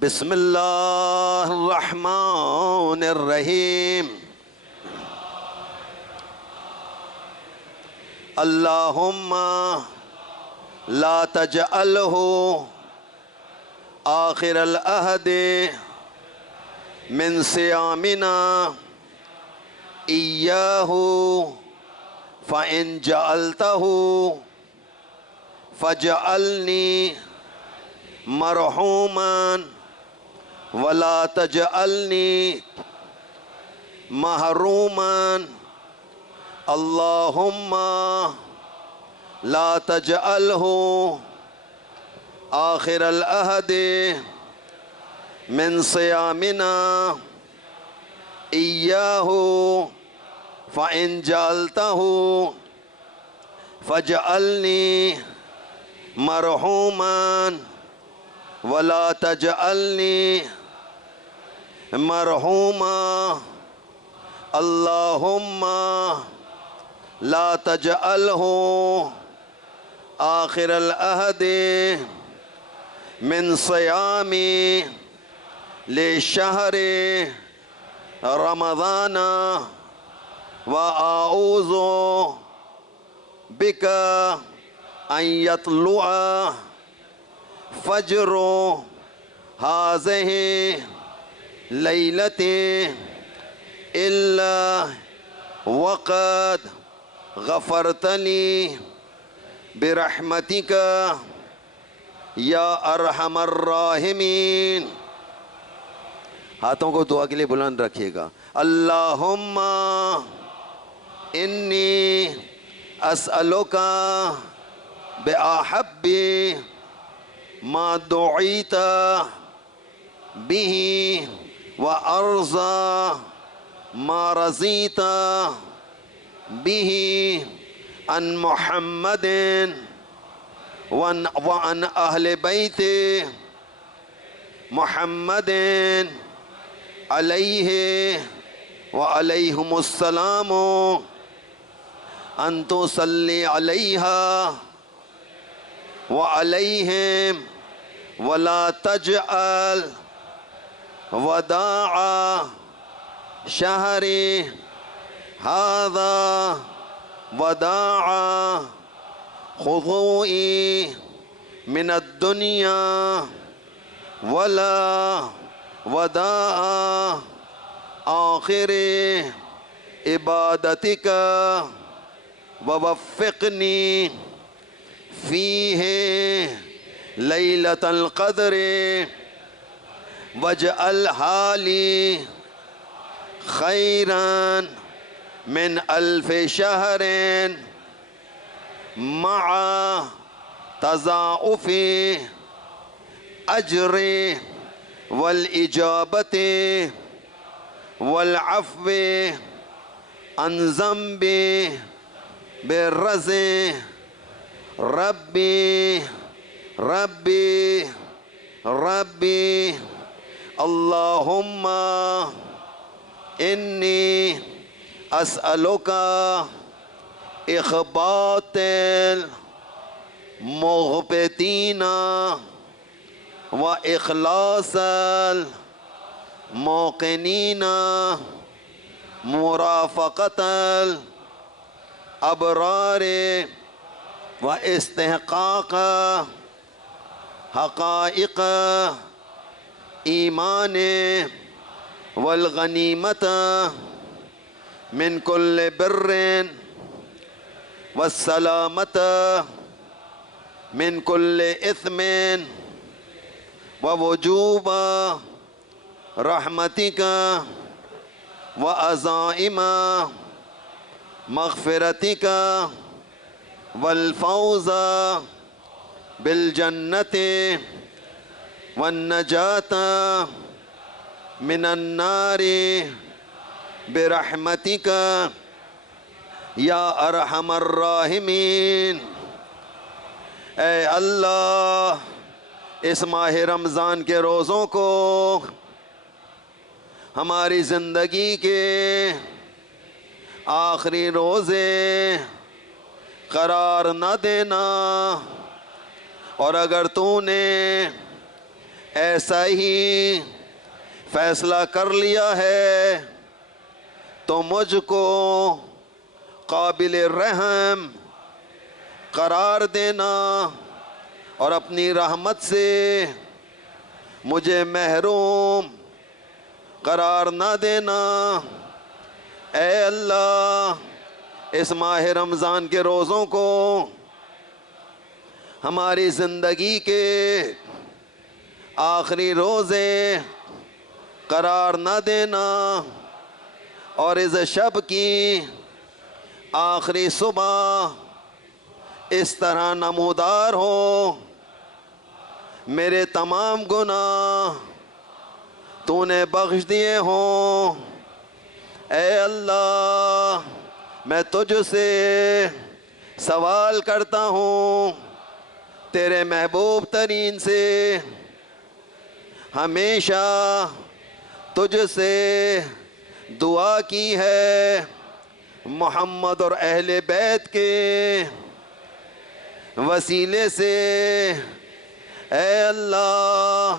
بسم اللہ الرحمن الرحیم. اللہم لا تجعلہ آخر العہد من صیامنا ایاہ فإن جعلتہ فجعلنی مرحوما ولا تجعلنی محروما. اللہم لا تجعلہ آخر العہد من صیامنا ایاہ فإن جعلتہ فجعلنی مرحوما ولا تجعلنی مرحوما. اللہم لا تجعلہ آخر العہد من صیامی لشہر رمضان وأعوذ بک ان یطلع فجر هذه لیلۃ الا وقد غفرت لی برحمتک یا ارحم الراحمین. ہاتھوں کو دعا کے لیے بلند رکھیے گا. اللہم انی اسألک بأحب ما دعیت به وأرضى ما رضیت به عن محمد وعن اہل بیت محمد علیہ وعلیہم السلام ان تصلی علیہا وعلیہم ولا تجعل وداع شہر هذا وداع خضوعی من الدنیا ولا وداع آخر عبادتک ووفقنی فیہ لیلۃ القدر واجعلھا لی خیرا من الف شہر مع تضاعف اجر والاجابت والعفو عن ذنب بالرز. ربی ربی ربی اللہم انی اسألک اخبات المغبتین و اخلاص الموقنین مرافقت الابرار و استحقاق حقائق ایمان والغنیمت من کل بر والسلامت من کل اثم ووجوب رحمتک وعزائم مغفرتک والفوز بالجنت والنجاة من النار برحمتک یا ارحم الراحمین۔ اے اللہ اس ماہ رمضان کے روزوں کو ہماری زندگی کے آخری روزے قرار نہ دینا، اور اگر تو نے ایسا ہی فیصلہ کر لیا ہے تو مجھ کو قابل رحم قرار دینا اور اپنی رحمت سے مجھے محروم قرار نہ دینا۔ اے اللہ اس ماہ رمضان کے روزوں کو ہماری زندگی کے آخری روزے قرار نہ دینا، اور اس شب کی آخری صبح اس طرح نمودار ہو میرے تمام گناہ تو نے بخش دیے ہوں۔ اے اللہ میں تجھ سے سوال کرتا ہوں، تیرے محبوب ترین سے ہمیشہ تجھ سے دعا کی ہے، محمد اور اہل بیت کے وسیلے سے۔ اے اللہ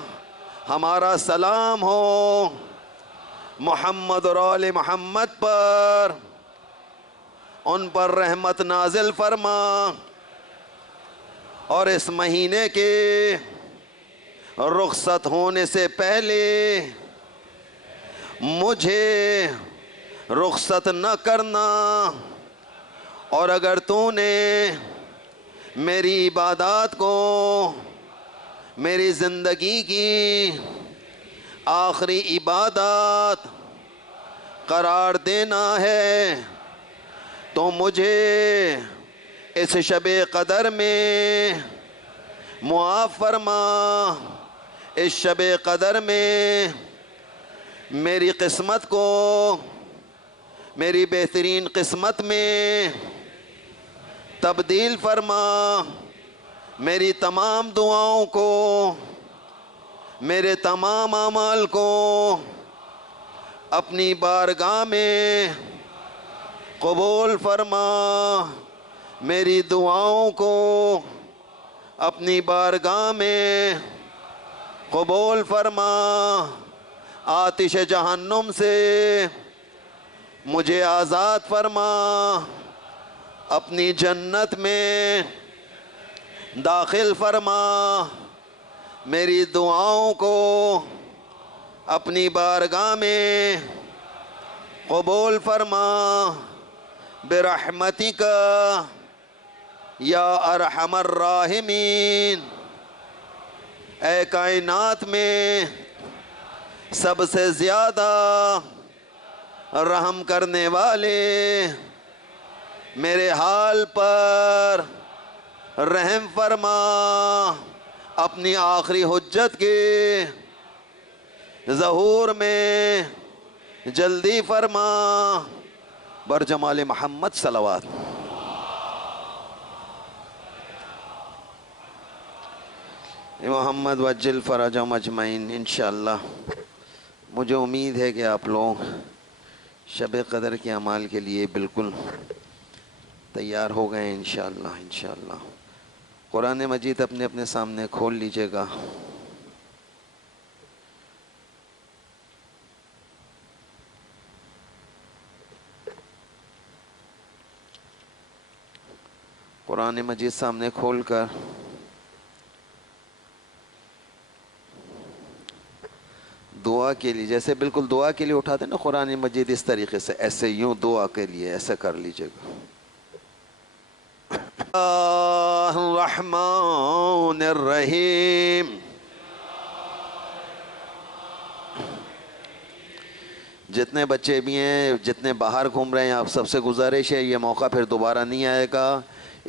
ہمارا سلام ہو محمد اور آل محمد پر، ان پر رحمت نازل فرما، اور اس مہینے کے رخصت ہونے سے پہلے مجھے رخصت نہ کرنا، اور اگر تو نے میری عبادات کو میری زندگی کی آخری عبادات قرار دینا ہے تو مجھے اس شب قدر میں معاف فرما، اس شب قدر میں میری قسمت کو میری بہترین قسمت میں تبدیل فرما، میری تمام دعاؤں کو میرے تمام اعمال کو اپنی بارگاہ میں قبول فرما، میری دعاؤں کو اپنی بارگاہ میں قبول فرما، آتش جہنم سے مجھے آزاد فرما، اپنی جنت میں داخل فرما، میری دعاؤں کو اپنی بارگاہ میں قبول فرما، برحمتک یا ارحم الراحمین۔ اے کائنات میں سب سے زیادہ رحم کرنے والے، میرے حال پر رحم فرما، اپنی آخری حجت کے ظہور میں جلدی فرما، برجمال محمد صلوات۔ محمد وجل فرجہم اجمعین۔ انشاءاللہ مجھے امید ہے کہ آپ لوگ شب قدر کے اعمال کے لیے بالکل تیار ہو گئے ہیں انشاءاللہ۔ قرآن مجید اپنے اپنے سامنے کھول لیجئے گا۔ قرآن مجید سامنے کھول کر دعا کے لیے، جیسے بالکل دعا کے لیے اٹھاتے ہیں نا قرآن مجید، اس طریقے سے ایسے یوں دعا کے لیے ایسے کر لیجئے گا۔ الرحمن الرحیم جتنے بچے بھی ہیں، جتنے باہر گھوم رہے ہیں، آپ سب سے گزارش ہے، یہ موقع پھر دوبارہ نہیں آئے گا۔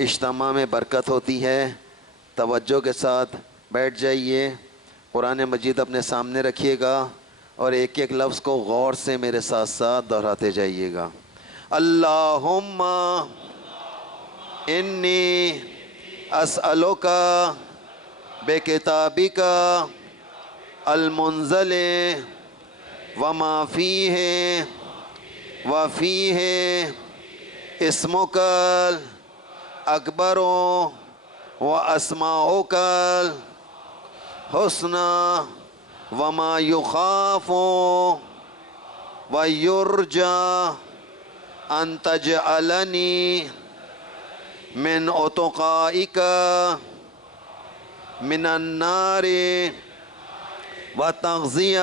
اجتماع میں برکت ہوتی ہے، توجہ کے ساتھ بیٹھ جائیے، قرآن مجید اپنے سامنے رکھیے گا اور ایک ایک لفظ کو غور سے میرے ساتھ ساتھ دہراتے جائیے گا۔ اللہم انی اسألک بکتابک المنزل وما فیہ وفیہ اسمک اکبر و اسماؤک الحسنی وما یخاف و یرجى ان تجعلنی من اتقائک من النار وتقضی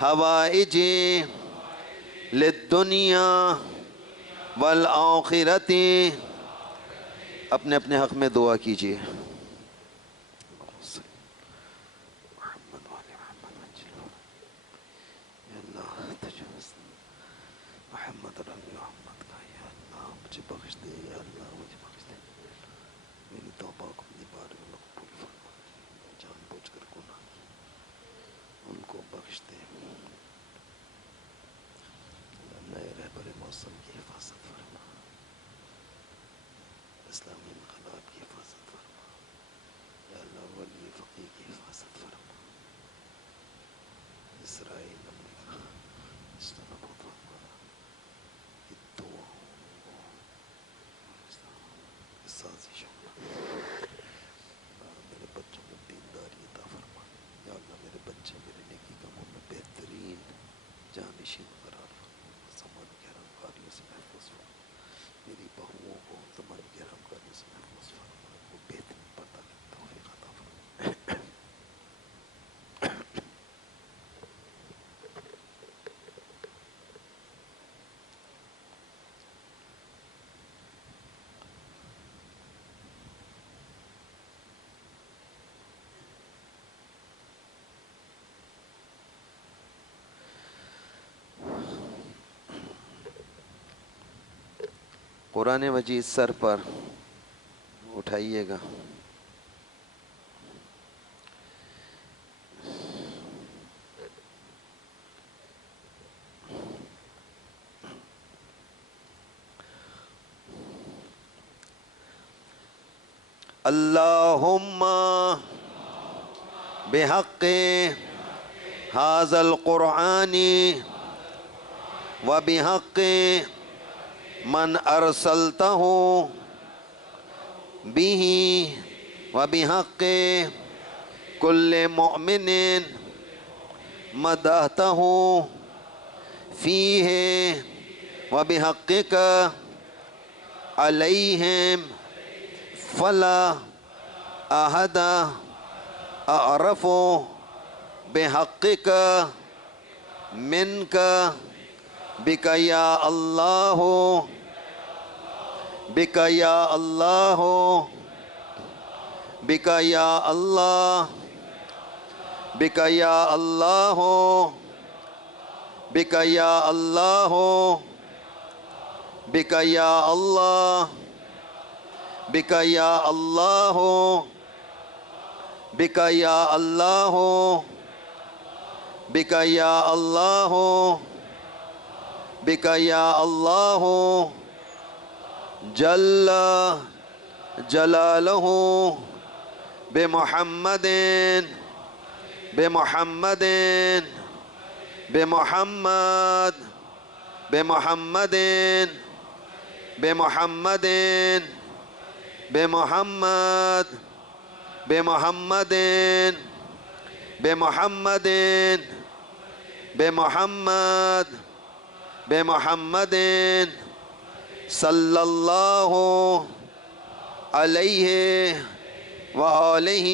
حوائج للدنیا والآخرۃ۔ اپنے اپنے حق میں دعا کیجیے۔ محمد محمد کا یا اللہ مجھے بخش دے، یا اللہ مجھے بخش دے، میری توبہ کو اپنی بارگاہ میں قبول فرما، جان بوجھ کر گناہ ان کو بخش دے۔ نئے رہبر موسم کی حفاظت فرما، اسلامی انقلاب کی حفاظت فرما، یا اللہ ولی فقیہ کی حفاظت فرما، اسرائیل امریکہ اس طرح بہت سازشوں میرے بچوں کو دینداری عطا فرما، یا اللہ میرے بچے میرے نیکی کاموں میں بہترین جانشین قرار فرما، زمان کے حرام کاریوں سے محفوظ فرما، میری بہوؤں کو زمان کے حرام کاریوں سے محفوظ فرما، وہ بہترین پردہ کی توفیق عطا فرما۔ قرآن مجید سر پر اٹھائیے گا۔ اللہم بحق ھذا القرآن وبحق من ارسلتہ بہ وبحق کل مؤمن مدحتہ فیہ وبحقک علیہم فلا احد اعرف بحقک منک بک یا اللہ بک یا اللہ بک یا اللہ بک یا اللہ بک یا اللہ بک یا اللہ بک یا اللہ بک یا اللہ بک یا اللہ بک یا اللہ جل جلالہ بمحمد بمحمد بمحمد بمحمد بمحمد بمحمد بمحمد بمحمد بمحمد بمحمد صلی اللہ علیہ وآلہ